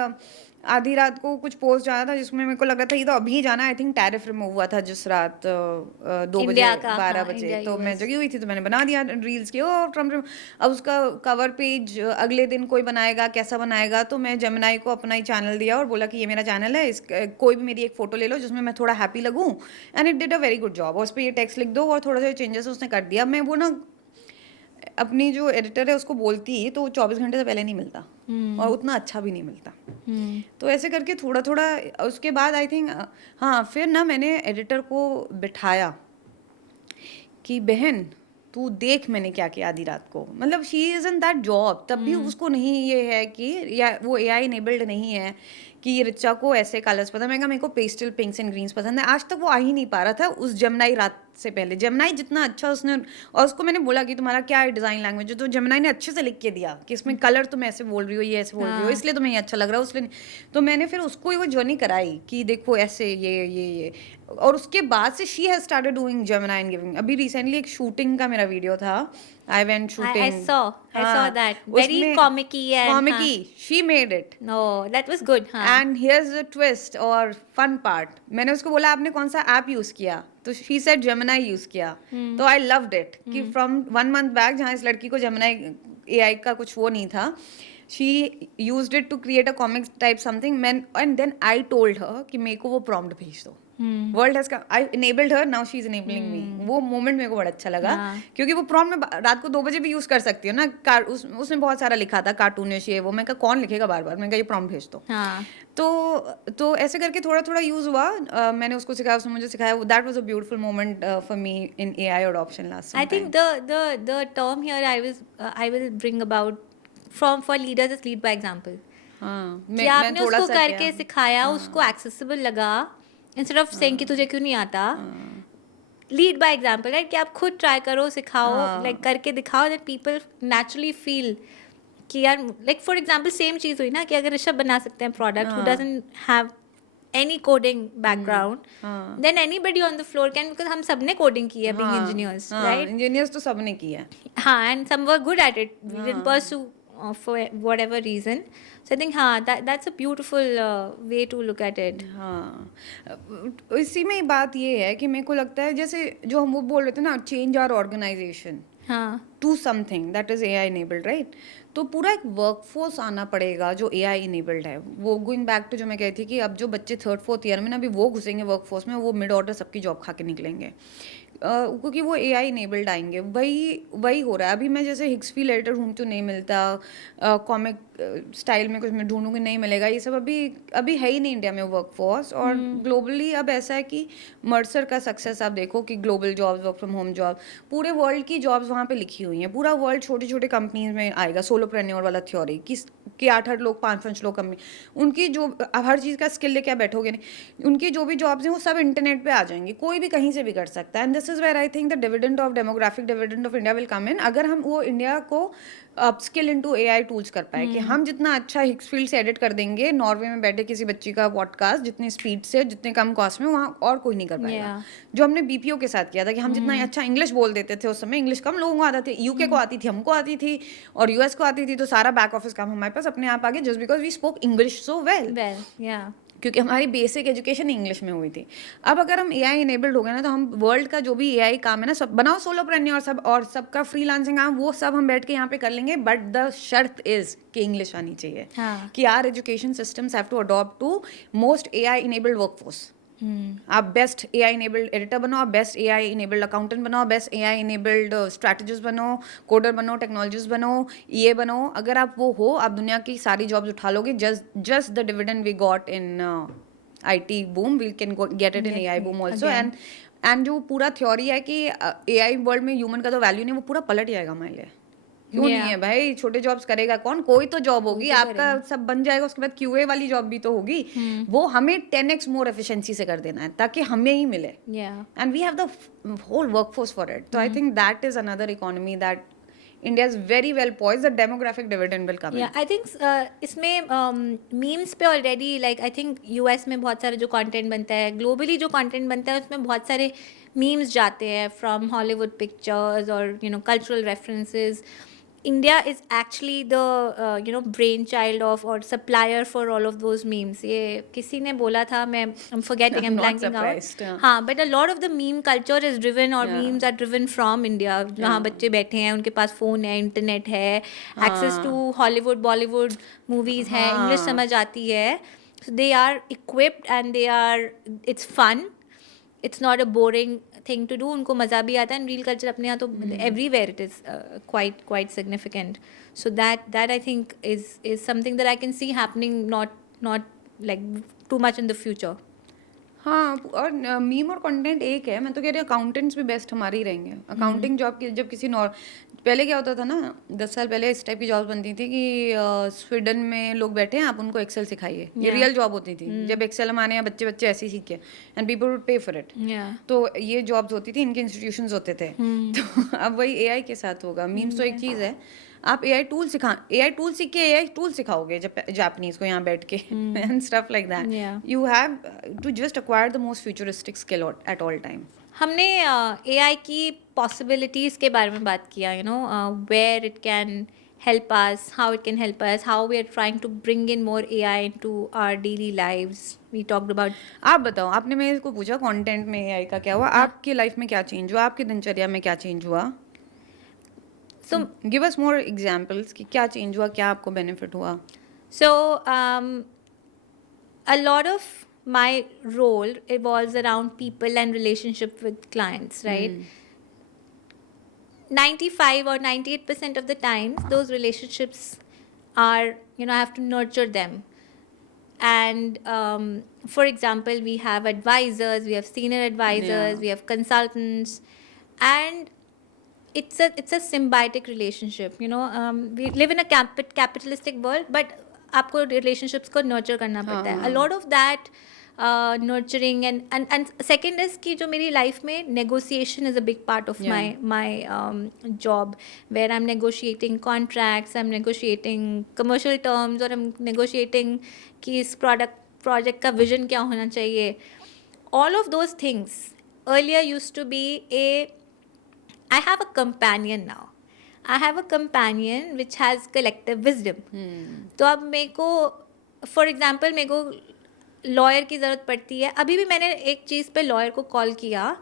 आधी रात को कुछ पोस्ट आया था जिसमें मेरे को लग रहा था ये तो अभी जाना, आई थिंक टैरिफ रिमूव हुआ था जिस रात 2 बजे इंडिया का, 12 हाँ, बजे, इंडिया तो मैं यूएस। जगी हुई थी तो मैंने बना दिया रील्स की, ओ ट्रम्प। अब उसका कवर पेज अगले दिन कोई बनाएगा, कैसा बनाएगा, तो मैं जेमिनाई को अपना ही चैनल दिया और बोला कि ये मेरा चैनल है, कोई भी मेरी एक फोटो ले लो जिसमें मैं थोड़ा हैप्पी लगूं, and it did a very good job. और उस पर ये टेक्स्ट लिख दो और थोड़ा सा चेंजेस उसने कर दिया। मैं वो ना अपनी जो एडिटर है उसको बोलती तो 24 घंटे से पहले नहीं मिलता, और उतना अच्छा भी नहीं मिलता। तो ऐसे करके थोड़ा थोड़ा उसके बाद आई थिंक, हाँ, फिर ना मैंने एडिटर को बिठाया कि बहन तू देख मैंने क्या किया आधी रात को, मतलब she is in that job, तब भी उसको नहीं ये है कि, या वो एआई इनेबल्ड नहीं है कि ये रिचा को ऐसे कलर्स पसंद है। मैं कहा मेरे को पेस्टल पिंक्स एंड ग्रीन्स पसंद है। आज तक वो आ ही नहीं पा रहा था उस जमनाई रात से पहले। जमनाई जितना अच्छा उसने, और उसको मैंने बोला कि तुम्हारा क्या है डिज़ाइन लैंग्वेज, तो जमनाई ने अच्छे से लिख के दिया कि इसमें कलर तुम ऐसे बोल रही हो, ये ऐसे बोल रही हो, इसलिए तुम्हें ये अच्छा लग रहा है, उसलिए तो मैंने फिर उसको वो जर्नी कराई कि देखो ऐसे ये, और उसके बाद से she has started doing Gemini and giving. अभी रिसेंटली एक शूटिंग का मेरा वीडियो था, I went I shooting, saw that. Very comic-y and comicy, she made it. no, that was good, हाँ. एंड हियर्स द ट्विस्ट और fun part, मैंने उसको बोला आपने कौन सा ऐप यूज किया, तो शी सेड जेमिनाई यूज किया। तो आई लव्ड इट कि फ्रॉम 1 मंथ बैक, जहाँ इस लड़की को जेमिनाई एआई का कुछ वो नहीं था, she used it to create a comic type something, man, and then I told her कि मेरे को वो प्रॉम्प्ट भेज दो। Whereas I enabled her, now she is enabling me. वो मोमेंट मेरे को बड़ा अच्छा लगा, क्योंकि वो प्रॉम्प्ट में रात को 2 बजे भी यूज कर सकती हो ना। उसमें बहुत सारा लिखा था कार्टूनिश ये वो, मैं कहा कौन लिखेगा बार बार, मैं कहा ये प्रॉम्प्ट भेज दो। हाँ. तो ऐसे करके थोड़ा थोड़ा यूज हुआ। मैंने उसको सिखाया, उसने मुझे सिखाया। That was a beautiful moment for me in AI adoption last I think the term here I will bring about for leaders is lead by example. हाँ, कि आपने उसको करके सिखाया, उसको accessible लगा, instead of saying कि तुझे क्यों नहीं आता, lead by example, right? कि आप खुद ट्राई करो, सिखाओ, like करके दिखाओ, that people naturally feel कि यार, like for example same चीज़ हुई ना कि अगर ऋषभ बना सकते हैं product who doesn't have any coding background, then anybody on the floor can, because हम सबने coding की है being engineers, right? इंजीनियर्स तो सबने किया है। हाँ, and some were good at it. We didn't pursue for whatever reason. So I think that's a beautiful way to look at it. हाँ, इसी में बात ये है कि मेरे को लगता है जैसे जो हम वो बोल रहे थे ना, चेंज आवर ऑर्गेनाइजेशन हाँ. To something that is AI enabled, right? तो पूरा एक वर्कफोर्स आना पड़ेगा जो एआई इनेबल्ड है। वो गोइंग बैक टू जो मैं कहती थी कि अब जो बच्चे 3rd 4th ईयर में ना, अभी वो घुसेंगे वर्कफोर्स में, वो मिड ऑर्डर सबकी जॉब खा के निकलेंगे, क्योंकि वो एआई इनेबल्ड आएंगे। वही हो रहा है अभी। मैं जैसे हिक्सफील्ड एडिटर हूँ तो नहीं मिलता, कॉमिक स्टाइल में कुछ मैं ढूंढूंगी नहीं मिलेगा, ये सब अभी है ही नहीं इंडिया में वर्कफोर्स। और ग्लोबली अब ऐसा है कि मर्सर का सक्सेस आप देखो कि global jobs, work from home job, पूरे वर्ल्ड की जॉब्स वहाँ पे लिखी हुई हैं। पूरा वर्ल्ड छोटी छोटी कंपनीज में आएगा, सोलोप्रेन्योर वाला थ्योरी कि 8-8 लोग 5-5 लोग कंपनी, उनकी जो अब हर चीज़ का स्किल लेके आप बैठोगे नहीं, उनकी जो भी जॉब्स हैं वो सब इंटरनेट पे आ जाएंगी, कोई भी कहीं से भी कर सकता है। And this is where I think the dividend of demographic dividend of India will come in, अगर हम वो इंडिया को अपस्किल इनटू एआई टूल्स कर पाए। कि हम जितना अच्छा हिक्सफील्ड से एडिट कर देंगे नॉर्वे में बैठे किसी बच्ची का पॉडकास्ट, जितनी स्पीड से, जितने कम कॉस्ट में, वहाँ और कोई नहीं कर पाएगा। जो हमने बीपीओ के साथ किया था कि हम जितना अच्छा इंग्लिश बोल देते थे, उस समय इंग्लिश कम लोगों को आती थी, यूके को आती थी, हमको आती थी, और यूएस को आती थी, तो सारा बैक ऑफिस काम हमारे पास अपने आप आ गया, just because we spoke English so well, क्योंकि हमारी बेसिक एजुकेशन इंग्लिश में हुई थी। अब अगर हम एआई इनेबल्ड हो गए ना, तो हम वर्ल्ड का जो भी एआई काम है ना, सब बनाओ, सोलोप्रेन्योर सब, और सबका फ्रीलांसिंग काम, वो सब हम बैठ के यहाँ पे कर लेंगे। बट द शर्त इज कि इंग्लिश आनी चाहिए। कि our education systems have to adopt to most AI enabled workforce. आप बेस्ट एआई इनेबल्ड एडिटर बनो, आप बेस्ट एआई इनेबल्ड अकाउंटेंट बनो, बेस्ट एआई इनेबल्ड स्ट्रैटेजिस्ट बनो, कोडर बनो, टेक्नोलॉजिस्ट बनो, ये बनो। अगर आप वो हो, आप दुनिया की सारी जॉब्स उठा लोगे। Just the dividend we got in IT boom, we can get it in AI boom also. And जो पूरा थ्योरी है कि एआई वर्ल्ड में ह्यूमन का तो वैल्यू नहीं, वो पूरा पलट जाएगा हमारे लिए। क्यों नहीं है भाई? छोटे जॉब्स करेगा कौन? कोई तो जॉब होगी, आपका सब बन जाएगा, उसके बाद क्यूए वाली जॉब भी तो होगी। वो हमें 10x मोर एफिशिएंसी से कर देना है ताकि हमें ही मिले, and we have the whole workforce for it. तो I think that is another economy that India is very well poised. The demographic dividend will come in. I think इसमें memes पे already, like I think US में बहुत सारे जो content बनता है, globally जो content बनता है, उसमें बहुत सारे memes जाते हैं from Hollywood pictures or cultural references. India is actually the brainchild of or supplier for all of those memes. ये किसी ने बोला था, I'm forgetting, I'm I'm not blanking out. surprised, yeah. हाँ, but a lot of the meme culture is driven or Yeah. memes are driven from India. जहाँ बच्चे बैठे हैं, उनके पास फ़ोन है, इंटरनेट है, access to Hollywood, Bollywood movies है, English समझ आती है. So they are equipped and it's fun. It's not a boring thing to do. उनको मज़ा भी आता है. And real culture अपने यहाँ तो everywhere it is quite significant. So that I think is something that I can see happening not like too much in the future. हाँ, और मीम और कंटेंट एक है. मैं तो कह रही हूँ अकाउंटेंट्स भी बेस्ट हमारे ही रहेंगे. अकाउंटिंग जॉब की जब किसी पहले क्या होता था ना, 10 साल पहले इस टाइप की जॉब बनती थी कि स्वीडन में लोग बैठे हैं, आप उनको एक्सेल सिखाइए. ये रियल जॉब होती थी. जब एक्सेल हमारे यहाँ बच्चे ऐसे ही सीखे एंड पीपल वुड पे फॉर इट. तो ये जॉब्स होती थी, इनके इंस्टीट्यूशंस होते थे. तो अब वही एआई के साथ होगा. मीम्स तो एक चीज़ है. आप एआई टूल सीख के एआई टूल सिखाओगे जापानीज को यहाँ बैठ के and stuff like that. You have to just acquire the most futuristic skill at all time. हमने एआई की पॉसिबिलिटीज़ के बारे में बात किया, where it can help us, how it can help us, how we are trying to bring in more AI into our daily lives. We talked about. आप बताओ, आपने मेरे को पूछा कंटेंट में एआई का क्या हुआ, आपकी लाइफ में क्या चेंज हुआ, आपकी दिनचर्या में क्या चेंज हुआ. So give us more examples कि क्या चेंज हुआ, क्या आपको बेनिफिट हुआ. So a lot of my role evolves around people and relationship with clients, right? 95 or 98% of the times those relationships are, I have to nurture them. And for example, we have advisors, we have senior advisors, we have consultants, and it's a symbiotic relationship. We live in a capitalistic world, but आपको relationships को nurture करना पड़ता है. A lot of that nurturing and second is कि जो मेरी life में negotiation is a big part of my job, where I'm negotiating contracts, I'm negotiating commercial terms, और I'm negotiating कि इस project का vision क्या होना चाहिए. All of those things earlier used to be I have a companion now. I have a companion which has collective wisdom. तो अब मेरे को, for example, मेरे को लॉयर की ज़रूरत पड़ती है. अभी भी मैंने एक चीज़ पे लॉयर को कॉल किया,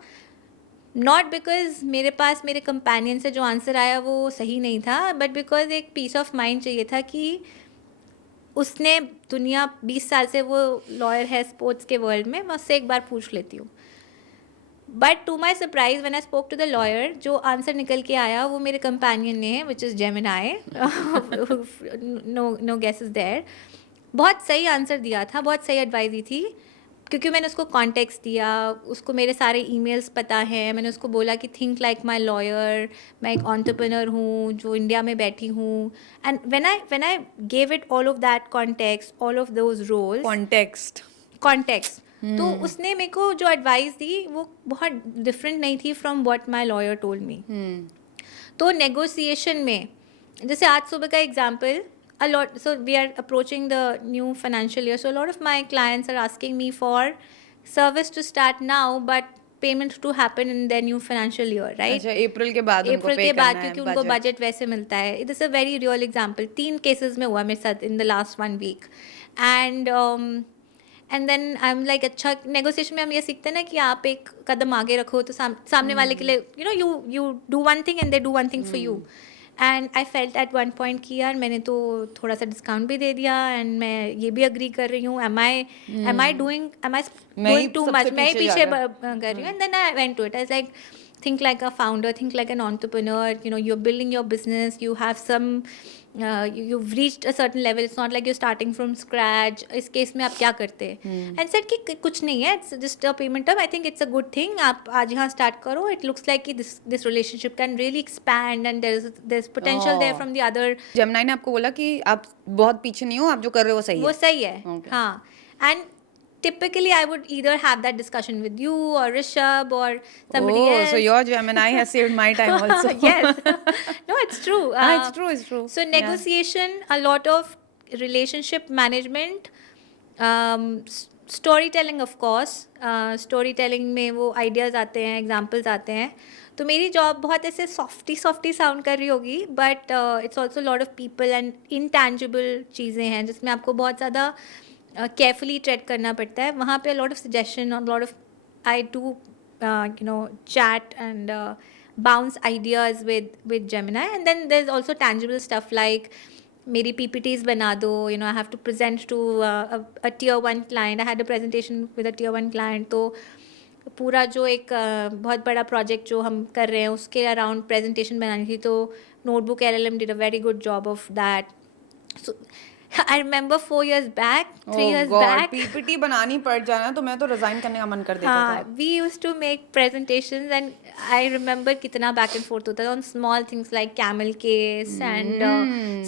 नॉट बिकॉज मेरे पास मेरे कंपेनियन से जो आंसर आया वो सही नहीं था, बट बिकॉज एक पीस ऑफ माइंड चाहिए था कि उसने दुनिया 20 साल से वो लॉयर है स्पोर्ट्स के वर्ल्ड में, मैं उससे एक बार पूछ लेती हूँ. But to my surprise when I spoke to the lawyer, जो आंसर निकल के आया वो मेरे कंपेनियन ने है, which is Gemini. No guess is there. बहुत सही आंसर दिया था, बहुत सही एडवाइस दी थी, क्योंकि मैंने उसको कॉन्टेक्स्ट दिया, उसको मेरे सारे ईमेल्स पता हैं. मैंने उसको बोला कि थिंक लाइक माई लॉयर, मैं एक एंटरप्रेन्योर हूँ जो इंडिया में बैठी हूँ. And when I gave it all of that context, all of those roles, context, तो उसने मेरे को जो एडवाइस दी वो बहुत डिफरेंट नहीं थी from what my lawyer told me. तो नेगोशिएशन में, जैसे आज सुबह का example, a lot, so we are approaching the new financial year, so a lot of my clients are asking me for service to start now but payment to happen in their new financial year, right? अच्छा, अप्रैल के बाद उनको पे करना है, क्योंकि उनको budget वैसे मिलता है. It is a very real example. 3 cases में हुआ मेरे साथ in the last 1 week. And then I'm like, अच्छा, नेगोशिएशन में हम ये सीखते हैं ना कि आप एक कदम आगे रखो तो सामने वाले के लिए you do one thing and they do one thing for you. And I felt at one point कि यार मैंने तो थोड़ा सा डिस्काउंट भी दे दिया एंड मैं ये भी अग्री कर रही हूँ, am I doing too much, मैं ही पीछे कर रही हूँ. And then I went to it, I was like, think like a founder, think like an entrepreneur, you're building your business, you have some you've reached a certain level, it's not like you're starting from scratch. इस case में आप क्या करते हैं? And said कि कुछ नहीं है, it's just a payment term. I think it's a good thing. आप आज यहाँ start करो. It looks like कि this relationship can really expand and there's potential there from the other. Gemini ने आपको बोला कि आप बहुत पीछे नहीं हो, आप जो कर रहे हो वो सही है. वो सही है, हाँ. And typically I would either have that discussion with you or Rishabh or somebody else. So your Gemini has saved my time also. Yes. No, it's true. It's true. So negotiation, a lot of relationship management, story telling of course, story telling में वो ideas आते हैं, examples आते हैं. तो मेरी job बहुत ऐसे सॉफ्टी साउंड कर रही होगी, but it's also lot of people and intangible चीज़ें हैं जिसमें आपको बहुत ज़्यादा केयरफुली ट्रेड करना पड़ता है. वहाँ पे लॉट ऑफ सजेशन और lot of I do chat and bounce ideas with Gemini. And then there's also tangible stuff like मेरी PPTs बना दो, I have to present to a tier 1 client. I had a presentation with a tier 1 client. तो पूरा जो एक बहुत बड़ा project जो हम कर रहे हैं उसके अराउंड प्रेजेंटेशन बनानी थी, तो notebook LLM did a very good job of that. So I remember 4 years back, 3 years back. PPT बनानी पड़ जाना तो मैं तो रिजाइन करने का मन कर देता था. We used to make presentations and I remember कितना back and forth होता था on small things like camel case and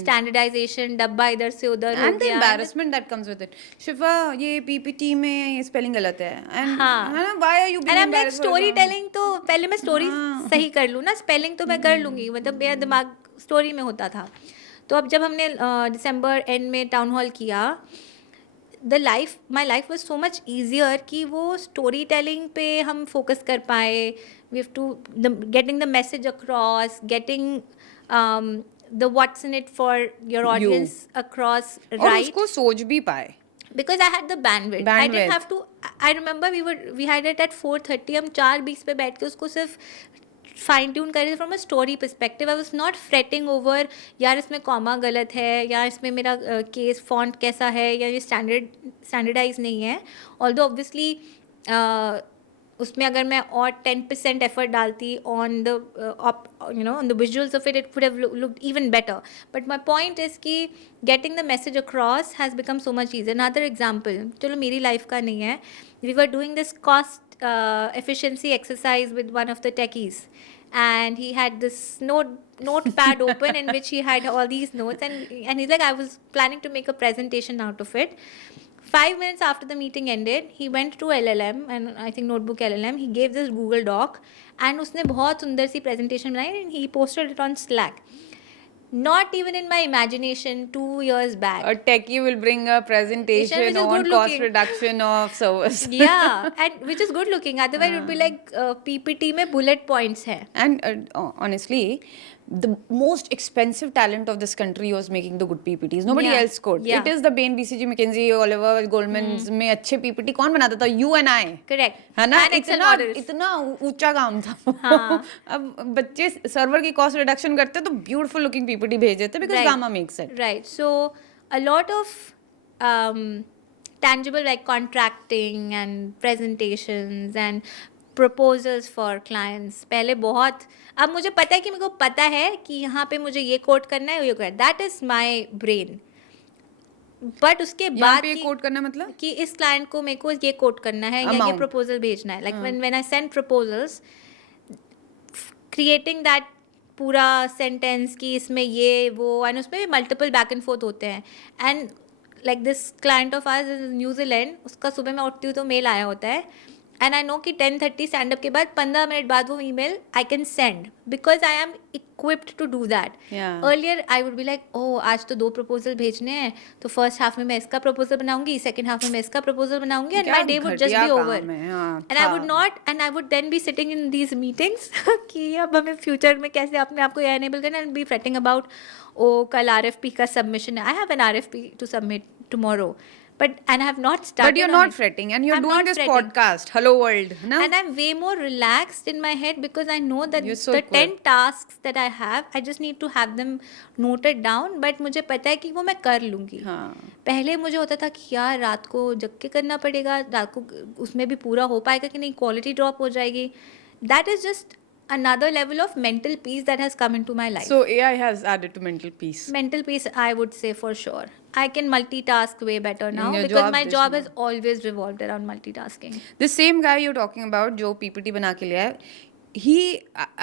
standardization, डब्बा इधर से उधर हो And the गया. embarrassment that comes with it. शिफा, ये PPT में ये स्पेलिंग गलत है. And हाँ. है ना, why are you being And I'm like embarrassed for story that? telling, तो पहले मैं स्टोरी सही कर लूँ ना, स्पेलिंग तो मैं कर लूँगी, मतलब मेरा दिमाग स्टोरी में होता था. तो अब जब हमने दिसंबर एंड में टाउन हॉल किया, my life was so much easier कि वो स्टोरी टेलिंग पे हम फोकस कर पाए. We have to getting the message across, getting the what's in it for your audience across, और राइट, उसको सोच भी पाए. because I had the bandwidth. I didn't have to. I remember we had it at 4:30. हम 4:20 पे बैठ के उसको सिर्फ फाइन ट्यून कर रहे थे from a story perspective. I was not fretting over यार इसमें कॉमा गलत है, या इसमें मेरा केस फॉन्ट कैसा है, या ये स्टैंडर्डाइज नहीं है. ऑल्दो ऑब्वियसली उसमें अगर मैं और 10% एफर्ट डालती on the on the visuals of it, it would have looked even better. But my point is कि getting the message across has become so much easier. Another example, चलो मेरी life का नहीं है, we were doing this cost efficiency exercise with one of the techies, and he had this notepad open in which he had all these notes, and he's like, I was planning to make a presentation out of it. 5 minutes after the meeting ended, he went to LLM, and I think notebook LLM, he gave this Google Doc, and उसने बहुत सुंदर सी presentation बनाई, and he posted it on Slack. Not even in my imagination 2 years back. A techie will bring a presentation Which is on good cost looking. reduction of service. Yeah, and which is good looking. Otherwise, it would be like PPT में bullet points है. And honestly, the most expensive talent of this country was making the good PPTs. Nobody Yeah. else could. Yeah. It is the Bain, BCG, McKinsey, Oliver, Goldman's में अच्छे PPT कौन बनाता था? You and I. Correct. है ना? And Excel models. इतना ऊंचा काम था. हाँ. अब बच्चे सर्वर की कॉस्ट रिडक्शन करते तो ब्यूटीफुल लुकिंग PPT भेज देते because Right. Gamma makes it. Right. So a lot of tangible like contracting and presentations and proposals for clients. पहले बहुत, अब मुझे पता है कि मेरे को पता है कि यहाँ पे मुझे ये कोट करना है, ये करना है. That is my brain. But उसके यहाँ बाद पे कोट करना मतलब कि इस क्लाइंट को मेरे को ये कोट करना है या ये Amount. प्रपोजल भेजना है. Like when I send proposals, creating that पूरा सेंटेंस कि इसमें ये वो, एंड उसमें भी मल्टीपल बैक एंड फोर्थ होते हैं. And like this client of hours is New Zealand, उसका सुबह मैं उठती हूँ तो मेल आया होता है, एंड आई नो कि 10:30 स्टैंड अप के बाद 15 मिनट बाद वो email I can send because I am equipped to do that. Yeah. Earlier I would be like, oh आज तो 2 प्रपोजल भेजने हैं, तो फर्स्ट हाफ में मैं इसका प्रपोजल बनाऊंगी, सेकंड हाफ में मैं इसका प्रपोजल बनाऊंगी, and my day would just be over. And I would not, and I would then be sitting in these meetings कि अब हमें फ्यूचर में कैसे अपने आप को ये एनेबल करना, एंड बी फ्रेटिंग अबाउट ओ कल RFP का सबमिशन है, I have an RFP to submit tomorrow, but and I have not started. But you're on not it. fretting and you're I'm doing not this fretting. podcast. Hello world. No? And I'm way more relaxed in my head because I know that You're so the 10 equipped. tasks that I have, I just need to have them noted down. But मुझे पता है कि वो मैं कर लूँगी. हाँ. पहले मुझे होता था कि यार रात को जग के करना पड़ेगा, रात को उसमें भी पूरा हो पाएगा कि नहीं, क्वालिटी ड्रॉप हो जाएगी. That is just another level of mental peace that has come into my life. So AI has added to mental peace. Mental peace, I would say for sure. I can multitask way better now In your because job, my this job now. has always revolved around multitasking. The same guy you're talking about जो PPT बना के लिया है,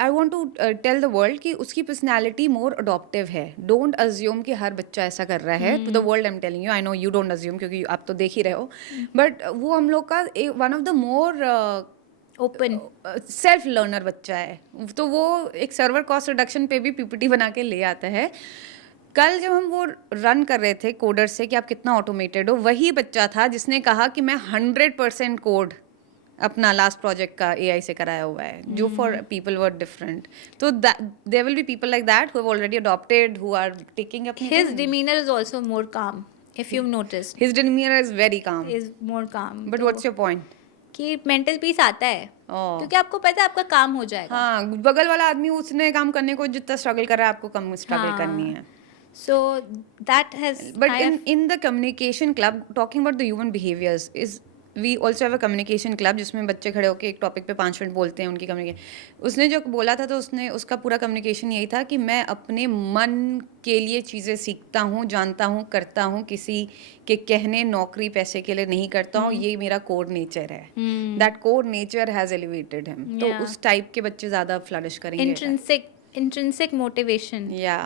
I want to tell the world कि उसकी personality more adoptive है. Don't assume कि हर बच्चा ऐसा कर रहा है. To the world I'm telling you, I know you don't assume क्योंकि आप तो देख ही रहे हो. But वो हम लोग का one of the more Open. Self learner बच्चा है, तो वो एक सर्वर कॉस्ट रिडक्शन पे भी PPT बना के ले आता है. कल जब हम वो रन कर रहे थे कोडर से कि आप कितना ऑटोमेटेड हो, वही बच्चा था जिसने कहा कि मैं 100% कोड अपना लास्ट प्रोजेक्ट का एआई से कराया हुआ है, जो फॉर पीपल वर डिफरेंट. तो there will be people like that who have already adopted, who are taking अपनी His demeanor is also more calm, if you've noticed. His demeanor is very calm. Is more calm. But तो what's your point? कि mental peace आता है Oh. क्योंकि आपको पता है आपका काम हो जाएगा. हाँ, बगल वाला आदमी उसने काम करने को जितना स्ट्रगल कर रहा है, आपको कम स्ट्रगल हाँ. करनी है. So that has. But I have- in the communication club, talking about the human behaviors is we also have a communication club जिसमें बच्चे खड़े होकर एक टॉपिक पे 5 मिनट बोलते हैं उनकी कम्युनिकेशन. उसने जो बोला था तो उसने उसका पूरा कम्युनिकेशन यही था कि मैं अपने मन के लिए चीज़ें सीखता हूँ, जानता हूँ, करता हूँ, किसी के कहने नौकरी पैसे के लिए नहीं करता हूँ. ये मेरा कोड नेचर है. That code nature has elevated him. तो Yeah. उस टाइप के बच्चे ज़्यादा फ्लरिश करेंगे. intrinsic motivation या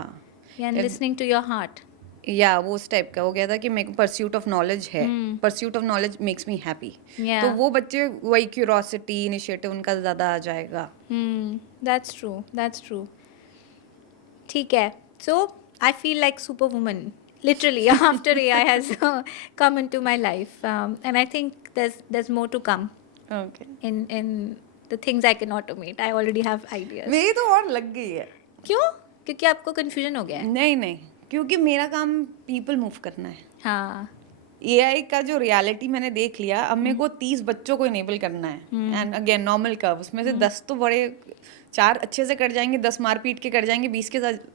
and listening to your heart. या वो उस टाइप का हो गया था कि मेरे को परस्यूट ऑफ नॉलेज है. Pursuit of knowledge makes me happy. Yeah. तो वो बच्चे वही क्यूरोसिटी इनिशिएटिव उनका ज़्यादा आ जाएगा. That's true. That's true. ठीक है. So I feel like superwoman, literally, after AI has come into my life, and I think there's more to come okay. in the things I can automate. I already have ideas. मेरी तो और लग गई है. क्यों? क्योंकि आपको confusion हो गया है. नहीं नहीं, क्योंकि मेरा काम पीपल मूव करना है. हाँ. एआई का जो रियलिटी मैंने देख लिया, अब मेरे को 30 बच्चों को इनेबल करना है. एंड अगेन नॉर्मल कर्व, उसमें से 10 तो बड़े 4 अच्छे से कर जाएंगे, 10 मार पीट के कर जाएंगे, 20 के साथ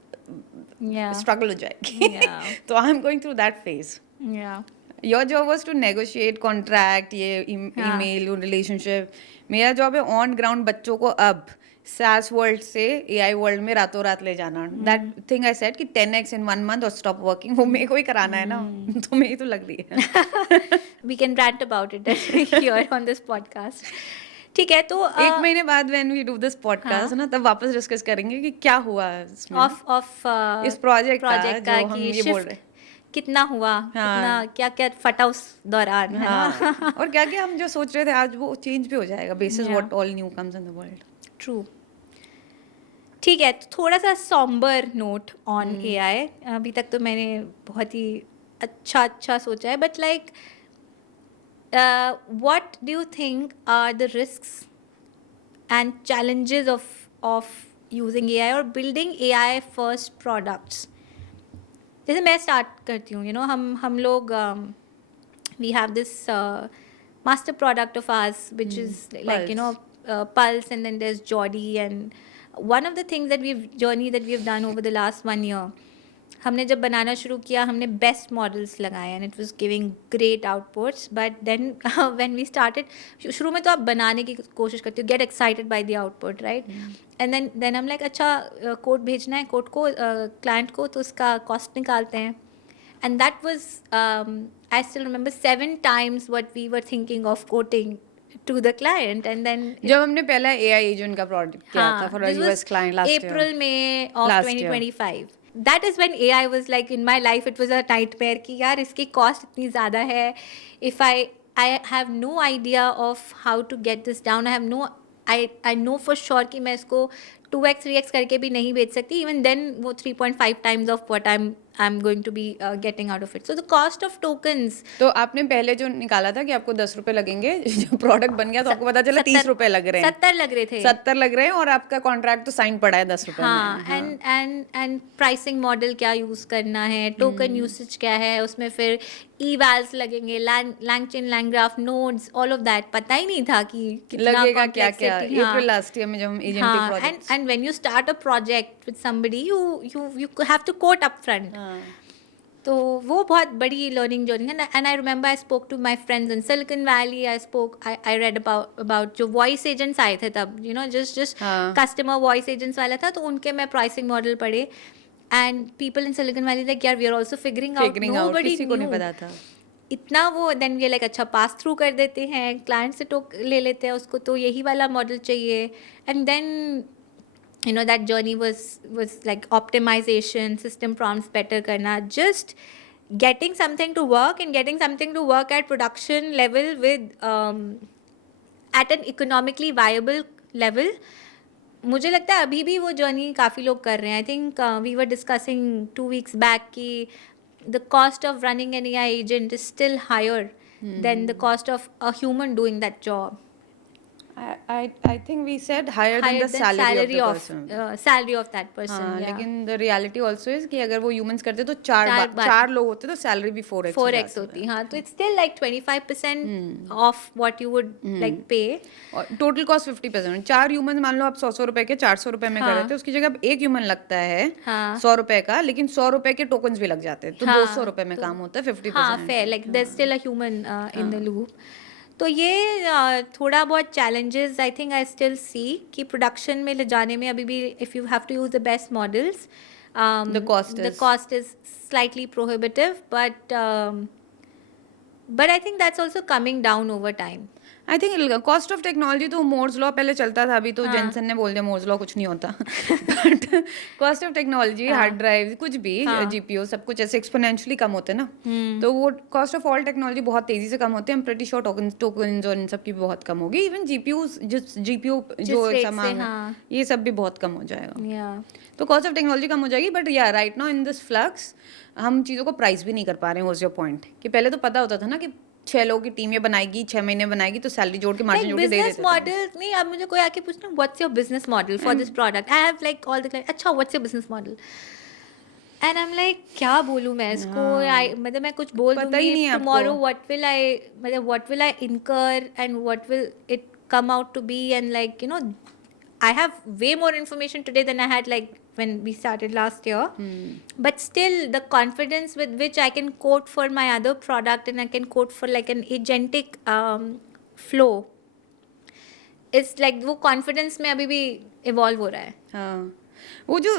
Yeah. स्ट्रगल हो जाएगी. Yeah. तो I am going through that phase. Yeah. Your job was to negotiate contract, ये ईमेल रिलेशनशिप. मेरा जॉब है ऑन ग्राउंड बच्चों को अब SaaS वर्ल्ड से AI वर्ल्ड में रातों रात ले जाना. दैट थिंग आई सेड कि 10x in 1 month और स्टॉप वर्किंग, वो मेरे को ही कराना है ना. तो मेरी तो लग रही है. We can rant about it here on this podcast. ठीक है. तो एक महीने बाद when we do this podcast ना, तब वापस डिस्कस करेंगे कि क्या हुआ इसमें ऑफ इस प्रोजेक्ट का जो हम कि ये बोल shift रहे. कितना हुआ, कितना क्या क्या फटा उस दौरान, है ना. हाँ. और क्या क्या हम जो सोच रहे थे आज वो चेंज भी हो जाएगा basis Yeah. What all new comes in the world. True. ठीक है. तो थोड़ा सा सॉम्बर नोट ऑन AI. अभी तक तो मैंने बहुत ही अच्छा सोचा है, but like what do you think are the risks and challenges of using AI और बिल्डिंग AI फर्स्ट प्रोडक्ट्स. जैसे मैं स्टार्ट करती हूँ, हम लोग we have this master product of ours which is like Pulse, and then there's Jody, and one of the things that we've done over the last 1 year, हमने जब बनाना शुरू किया हमने बेस्ट मॉडल्स लगाए and it was giving great outputs, but then when we started, शुरू में तो आप बनाने की कोशिश करते हो, get excited by the output, right? and then हम like अच्छा कोड भेजना है कोड को क्लाइंट को, तो उसका कॉस्ट निकालते हैं. And that was, I still remember 7 times what we were thinking of quoting to the client, and then जब हमने पहला AI एजेंट का प्रोडक्ट किया था for a this US was client last year. April May of Last year. 2025. That is when AI was like in my life. It was a nightmare कि यार इसकी cost इतनी ज़्यादा है. If I have no idea of how to get this down. I know for sure कि मैं इसको 2x 3x करके भी नहीं बेच सकती. Even then वो 3.5 times of what I'm going to be getting out of it. So the cost of tokens. तो आपने पहले जो निकाला था कि आपको 10 रुपए लगेंगे, जो प्रोडक्ट बन गया तो आपको पता चला 30 रुपए लग रहे हैं. 70 लग रहे थे. 70 लग रहे हैं और आपका कॉन्ट्रैक्ट तो साइन पड़ा है 10 रुपए में. हाँ. and प्राइसिंग मॉडल क्या यूज करना है, टोकन यूसेज क्या है, उसमें फिर evals लगेंगे, LangChain, LangGraph, nodes, all of that. पता ही नहीं था कि कितना लगेगा क्या क्या. complexity. हाँ. अप्रैल लास्ट ईयर में जब हम agentic project. and when you start a project with somebody, you have to quote upfront. तो वो बहुत बड़ी लर्निंग जर्नी है. And I remember I spoke to my friends in Silicon Valley. I read about जो voice agents आए थे तब, just customer voice agents वाला था, तो उनके मैं प्राइसिंग मॉडल पढ़े. And people in Silicon Valley like यार we are also figuring out. Nobody किसी को नहीं पता था इतना. वो देन वी लाइक अच्छा पास थ्रू कर देते हैं, क्लाइंट से टोक ले लेते हैं उसको, तो यही वाला मॉडल चाहिए. And then that journey was like optimization, system prompts better karna, just getting something to work and getting something to work at production level with at an economically viable level मुझे लगता है अभी भी वो journey काफ़ी लोग कर रहे हैं. I think we were discussing 2 weeks back कि the cost of running an AI agent is still higher than the cost of a human doing that job. I think we said higher than Higher the than salary of the person. salary of that person. हाँ, Yeah. लेकिन the reality also is कि अगर वो humans करते तो चार बार. चार लोग होते तो salary भी 4x 4x होती. हाँ, तो it's still like 25% of what you would like pay. और टोटल कॉस्ट 50%. 4 ह्यूमन मान लो आप 100 रुपए के 400 रुपए में कर रहे थे, उसकी जगह अब एक ह्यूमन लगता है हाँ. 100 रुपए का, लेकिन 100 रुपए के टोकन्स भी लग जाते हैं, तो हाँ, 200 रुपए में तो- काम होता है 50%. हाँ, fair. Like there's still a human in the loop. तो ये थोड़ा बहुत challenges I think I still see कि प्रोडक्शन में ले जाने में अभी भी if you have to use the best models The cost is slightly prohibitive, but I think that's also coming down over time. I think cost of technology तो Morse law पहले चलता था, अभी तो हाँ. जेनसन ने बोल दिया मोर्स लॉ कुछ नहीं होता. But cost of technology, hard drive, कुछ भी, जीपीयू, सब कुछ ऐसे एक्सपोनेंशियली कम होते हैं ना, तो वो कॉस्ट ऑफ ऑल टेक्नोलॉजी बहुत तेजी से कम होते हैं. प्रीटी श्योर टोकन्स और इन सब की भी बहुत कम होगी. इवन जीपीयू जो rate सामान से, है, हाँ. ये सब भी बहुत कम हो जाएगा. Yeah. तो कॉस्ट ऑफ टेक्नोलॉजी कम हो जाएगी. बट या right now in this flux हम चीज़ों को प्राइस भी नहीं कर पा रहे हैं. वाज योर पॉइंट कि पहले तो पता होता था ना कि 6 लोगों की टीम ये बनाएगी, 6 महीने बनाएगी, तो सैलरी जोड़ के मार्जिन जोड़ के दे देते बिजनेस मॉडल नहीं. अब मुझे कोई आके पूछना what's your business model for this product, I have like all the client, अच्छा what's your business model, and I am like क्या बोलूं मैं इसको. मतलब मैं कुछ बोल पता ही नहीं दूंगी है टुमारो आपको. व्हाट विल आई इनकर and what will it come out to be, and like you know I have way more information today than I had like when we started last year. But still the confidence with which I can quote for my other product and I can quote for like an agentic flow is like वो confidence में अभी भी evolve हो रहा है. हाँ, वो जो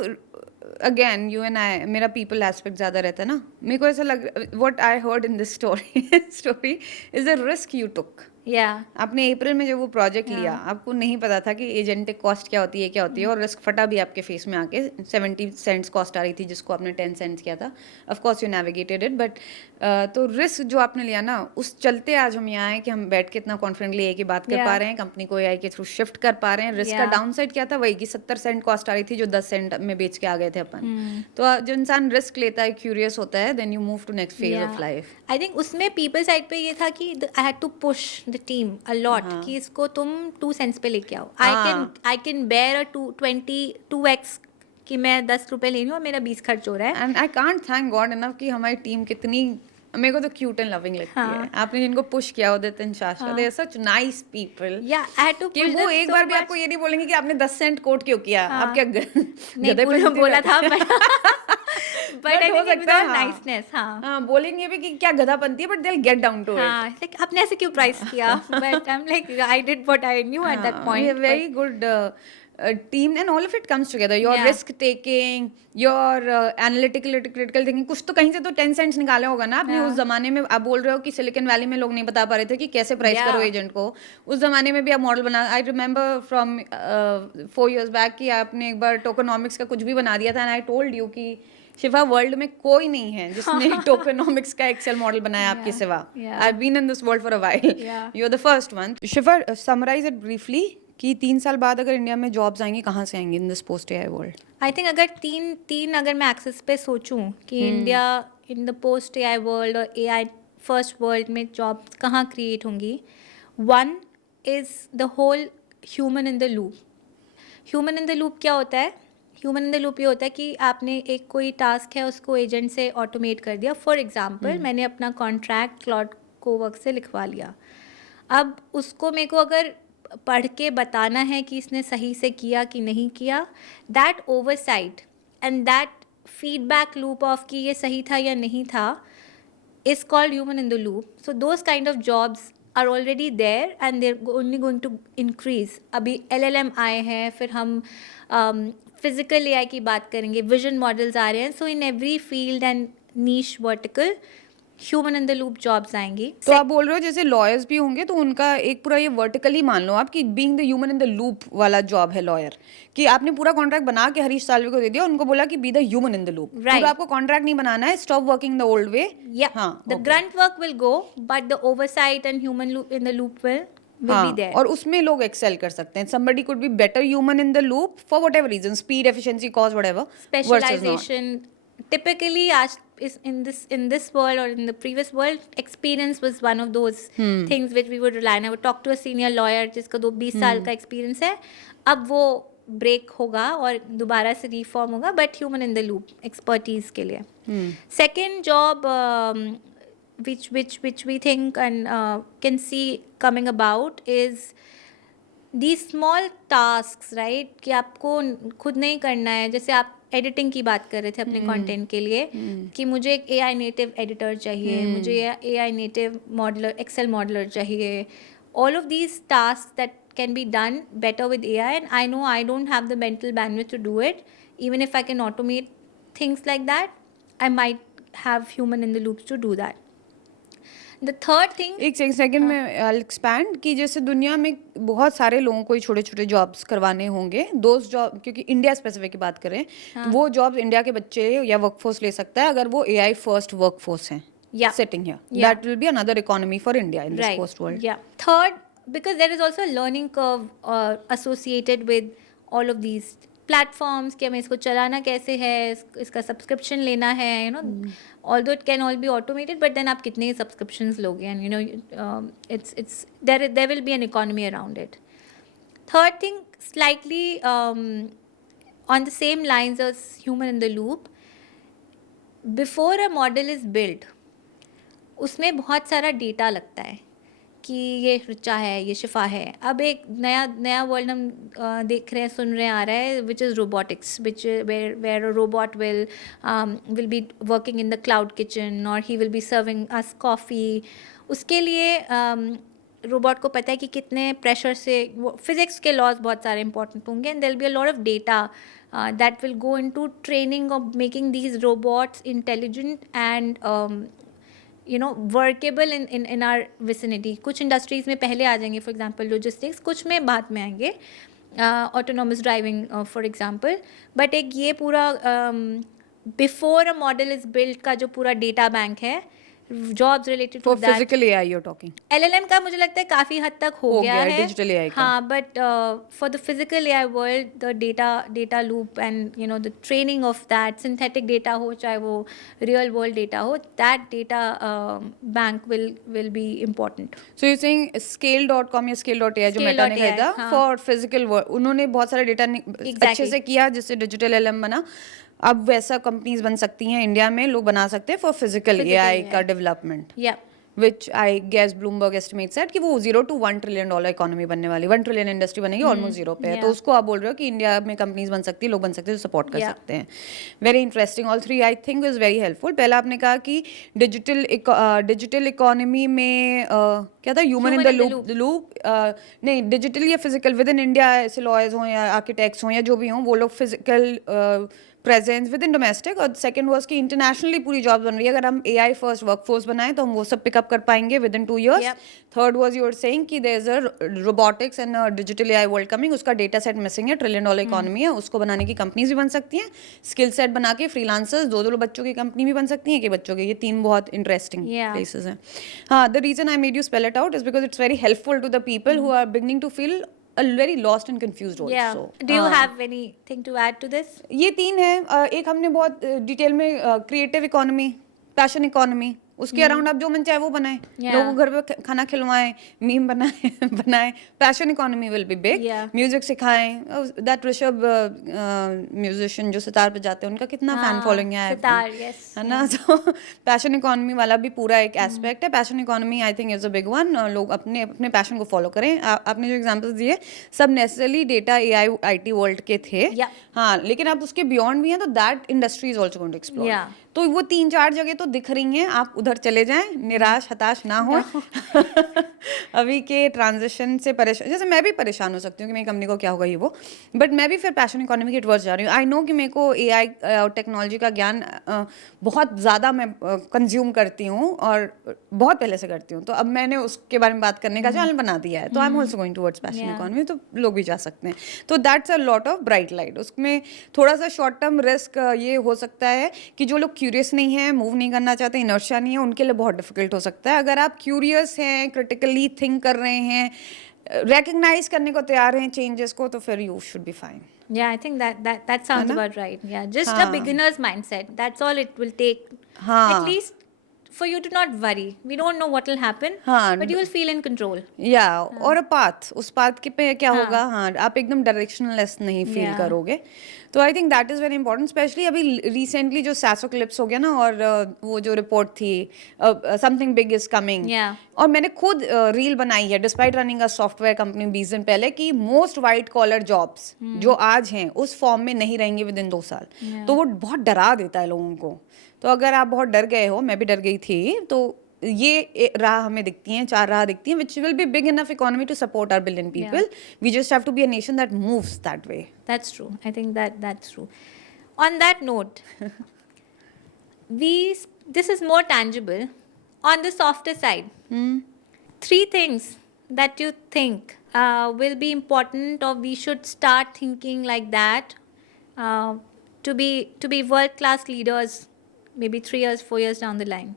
अगेन यू एंड आई, मेरा पीपल एस्पेक्ट ज़्यादा रहता है ना, मेरे को ऐसा लग, what I heard in this story is a risk you took. Yeah. आपने अप्रैल में जब वो प्रोजेक्ट लिया, आपको नहीं पता था कि एजेंटिक कॉस्ट क्या होती है, और रिस्क फटा भी आपके फेस में आके 70 सेंट्स कॉस्ट आ रही थी जिसको आपने 10 सेंट्स किया था. Of course you navigated it, but तो रिस्क जो आपने लिया ना, उस चलते आज हम यहाँ आए कि हम बैठ के इतना कॉन्फिडेंटली एआई की बात कर पा रहे हैं, कंपनी को एआई के थ्रू शिफ्ट कर पा रहे हैं. रिस्क का डाउन साइड क्या था, वही कि 70 सेंट कॉस्ट आ रही थी जो 10 सेंट में बेच के आ गए थे अपन. तो जो इंसान रिस्क लेता है, क्यूरियस होता है, then you move to next phase of life. I think उसमें पीपल साइड पे ये था कि I had to push the team a lot कि इसको तुम 2 सेंट्स पे लेके आओ. I can bear a 2x कि मैं 10 रुपए ले रही हूँ और मेरा 20 खर्च हो रहा है. And I can't thank God enough कि हमारी टीम कितनी, मेरे को तो क्यूट एंड लविंग लगती है. आपने जिनको पुश किया, Udit and Shasha, they are such nice people. Yeah I had to कि वो एक बार भी आपको ये नहीं बोलेंगे कि आपने 10 सेंट कोट क्यों किया. आप क्या नहीं बोला था बट आई हो थिंक सकता है नाइसनेस. हाँ, बोलेंगे भी कि क्या गधापंती है, but they will get down to it. हाँ, लाइक आपने ऐसे क्यों प्राइस किया, but I am like I did what I knew at that point. Very good team and all of it comes together. Your risk taking, your analytical critical thinking. कुछ तो कहीं से तो 10 cents निकाला होगा ना आपने. उस जमाने में आप बोल रहे हो कि सिलिकॉन वैली में लोग नहीं बता पा रहे थे कि कैसे प्राइस करो एजेंट को. उस जमाने में भी आप मॉडल बना, I remember from 4 years back कि आपने एक बार टोकनॉमिक्स का कुछ भी बना दिया था, एंड आई टोल्ड यू कि शिफा वर्ल्ड में कोई नहीं है जिसने टोकनॉमिक्स का एक्सेल मॉडल बनाया आपके सिवा. I have been in this world for a while. You are the first one. Shifa, summarise it briefly कि 3 साल बाद अगर इंडिया में जॉब्स आएंगी, कहाँ से आएंगी in this post AI world? I think अगर तीन अगर मैं एक्सेस पे सोचूं कि India in the post AI world और एआई फर्स्ट वर्ल्ड में जॉब्स कहाँ क्रिएट होंगी. 1 is the whole human in the loop. Human in the loop क्या होता है? ह्यूमन इन द लूप ये होता है कि आपने एक कोई टास्क है उसको एजेंट से ऑटोमेट कर दिया. फॉर एग्जाम्पल मैंने अपना कॉन्ट्रैक्ट क्लाउड कोवर्क से लिखवा लिया. अब उसको मेरे को अगर पढ़ के बताना है कि इसने सही से किया कि नहीं किया, that oversight and that feedback loop of कि ये सही था या नहीं था is called human in the loop. So those kind of jobs are already there and they're only going to increase. अभी LLM आए हैं, फिर हम फिजिकल एआई की बात करेंगे, विजन मॉडल्स आ रहे हैं. So in every field and niche vertical human in the loop jobs आएंगी. तो आप बोल रहे हो जैसे लॉयर्स भी होंगे तो उनका एक पूरा ये वर्टिकली मान लो आप कि being the human in the loop वाला जॉब है लॉयर, कि आपने पूरा कॉन्ट्रैक्ट बना के हरीश साल्वे को दे दिया, उनको बोला कि be the human in the loop. पूरा आपको कॉन्ट्रैक्ट नहीं बनाना है, stop working the old way. The grunt work will go but the oversight and human in the loop will will be there. और उसमें लोग एक्सेल कर सकते हैं. Somebody could be better human in the loop for whatever reason, speed, efficiency, cost, whatever. Versus not. Specialization typically आज in this world or in the previous world, experience was one of those things which we would rely on. I would talk to a senior lawyer जिसका 20 साल का experience है, अब वो break होगा और दोबारा से रिफॉर्म होगा, but human in the loop expertise के लिए. Second job which we think and can see coming about is these small tasks, right? कि आपको खुद नहीं करना है. जैसे आप एडिटिंग की बात कर रहे थे अपने कंटेंट के लिए कि मुझे एक AI नेटिव एडिटर चाहिए, मुझे AI native modeller, Excel modeller चाहिए. All of these tasks that can be done better with AI, and I know I don't have the mental bandwidth to do it. Even if I can automate things like that, I might have human in the loops to do that. The third thing, एक second में I'll expand कि जैसे दुनिया में बहुत सारे लोगों को छोटे छोटे जॉब्स करवाने होंगे. दोस्त जॉब, क्योंकि इंडिया स्पेसिफिक की बात करें, वो जॉब्स इंडिया के बच्चे या वर्कफोर्स ले सकता है अगर वो AI फर्स्ट वर्कफोर्स हैं. Yeah. Sitting here. Yeah. That will be another economy for India in this right, post world. yeah. Third, because there is also a learning curve associated with all of these platforms कि हमें इसको चलाना कैसे है, इसका subscription लेना है, you know, although it can all be automated, but then आप कितने सब्सक्रिप्शंस लोगे, and you know, it's there will be an economy around it. Third thing, slightly on the same lines as human in the loop, before a model is built, उसमें बहुत सारा data लगता है कि ये ऋचा है, ये शिफा है. अब एक नया वर्ल्ड हम देख रहे हैं, सुन रहे हैं, आ रहा है, which is robotics, which where a robot will be working in the cloud kitchen और he will be serving us coffee. उसके लिए रोबोट को पता है कि कितने प्रेशर से, फिजिक्स के लॉज बहुत सारे इंपॉर्टेंट होंगे, and there will be a lot of data that will go into training of making these robots intelligent and workable in our vicinity. कुछ इंडस्ट्रीज में पहले आ जाएंगे, फॉर एग्जांपल लॉजिस्टिक्स, कुछ में बाद में आएंगे, autonomous driving for example. But एक ये पूरा before a model is build का जो पूरा डेटा बैंक है, jobs related to For physical AI you're talking. LLM का मुझे लगता है काफ़ी हद तक हो गया है, digital AI का. हाँ, but for the physical AI world, the data loop and you know the training of that, synthetic data हो चाहे वो रियल वर्ल्ड डेटा हो, that data bank will be important. So you're saying scale.com या scale.ai जो Meta ने खरीदा for physical world, उन्होंने बहुत सारा डेटा अच्छे से किया जिससे डिजिटल LM बना. अब वैसा कंपनीज बन सकती हैं इंडिया में, लोग बना सकते हैं फॉर फिजिकल AI का development. Yeah which I guess Bloomberg estimates that कि वो $0 to $1 trillion इकोनॉमी बनने वाली, 1 ट्रिलियन इंडस्ट्री बनेगी, ऑलमोस्ट जीरो पे है. तो उसको आप बोल रहे हो कि इंडिया में कंपनीज बन सकती है, लोग बन सकते हैं, जो सपोर्ट कर सकते हैं. Very interesting. All three I think is very helpful. पहला आपने कहा कि डिजिटल इकोनॉमी में क्या था, ह्यूमन इन द लूप. नहीं, डिजिटल या फिजिकल विद इन इंडिया ऐसे लॉयर्स हों या आर्किटेक्ट्स हों या जो भी हों, वो लोग physical presence with in domestic. और सेकंड वाज कि इंटरनेशनली पूरी जॉब बन रही है, अगर हम AI फर्स्ट वर्कफोर्स बनाएं तो हम वो सब पिकअप कर पाएंगे with in 2 years. Third was you are saying कि there is a robotics and digital AI world coming, उसका डेटा सेट मिसिंग है, $1 trillion इकोनॉमी है, उसको बनाने की कंपनीज भी बन सकती हैं. स्किल सेट बना के फ्रीलांसर्स, दो बच्चों की कंपनी भी बन सकती है कि बच्चों के. ये 3 बहुत इंटरेस्टिंग प्लेसेस हैं. हाँ, the reason I made you spell it out is because it's very helpful to the people who are beginning to feel very lost and confused also. Yeah. Do you have anything to add to this? ये 3 है. एक हमने बहुत detail में creative economy, passion economy, उसके around आप जो मन चाहे वो बनाए, लोगों को घर पे खाना खिलवाएं, मीम बनाए. Passion economy will be big. Music सिखाएं. दैट ऋषभ म्यूजिशियन जो सितार पे जाते हैं, उनका कितना फैन फॉलोइंग है, है ना. तो पैशन इकोनॉमी वाला भी पूरा एक एस्पेक्ट है. Passion economy I think is a big one. लोग अपने अपने पैशन को फॉलो करें. आपने जो एग्जांपल्स दिए सब necessarily data AI IT world के थे. हाँ, लेकिन आप उसके बियॉन्ड भी हैं, तो that industry is also going to explore. तो वो 3-4 जगह तो दिख रही हैं, आप उधर चले जाएं, निराश हताश ना हो. अभी के ट्रांजिशन से परेशान, जैसे मैं भी परेशान हो सकती हूँ कि मेरी कंपनी को क्या होगा ये वो, बट मैं भी फिर पैशन इकोनॉमी के टवर्ड्स जा रही हूँ. आई नो कि मेरे को AI और टेक्नोलॉजी का ज्ञान बहुत ज़्यादा मैं कंज्यूम करती हूँ और बहुत पहले से करती हूँ. तो अब मैंने उसके बारे में बात करने का चैनल बना दिया है, तो I am also going towards passion economy. तो लोग भी जा सकते हैं. तो that's a lot of bright light. उसमें थोड़ा सा शॉर्ट टर्म रिस्क ये हो सकता है कि जो लोग क्यूरियस नहीं है, मूव नहीं करना चाहते, इनर्शिया नहीं है, उनके लिए बहुत डिफिकल्ट हो सकता है. अगर आप क्यूरियस हैं, क्रिटिकली थिंक कर रहे हैं, रिकग्नाइज करने को तैयार हैं चेंजेस को, तो फिर you should be fine. Yeah, I think that sounds ना? about right. Yeah, just a हाँ. beginner's mindset. That's all it will take. हाँ. At least for you to not worry. We don't know what will happen, हाँ. but you will feel in control. या और a path, उस path के पे क्या हाँ. होगा, हाँ आप एकदम डायरेक्शनलेस नहीं फील Yeah. करोगे. तो I think that is very important, specially अभी रिसेंटली जो सैसो क्लिप्स हो गया ना, और वो जो रिपोर्ट थी something big is coming. Yeah. और मैंने खुद रील बनाई है despite running a software company 20 दिन पहले, कि मोस्ट वाइट कॉलर जॉब्स जो आज हैं उस फॉर्म में नहीं रहेंगे विद इन 2 साल. तो वो बहुत डरा देता है लोगों को. तो अगर आप बहुत डर गए हो, मैं भी डर गई थी, तो ये राह हमें दिखती हैं, 4 राह दिखती हैं, which will be big enough economy to support our billion people. We just have to be a nation that moves that way. That's true. I think that's true. On that note, this is more tangible. On the softer side, 3 things that you think will be important, or we should start thinking like that, to be world class leaders, maybe 3 years, 4 years down the line,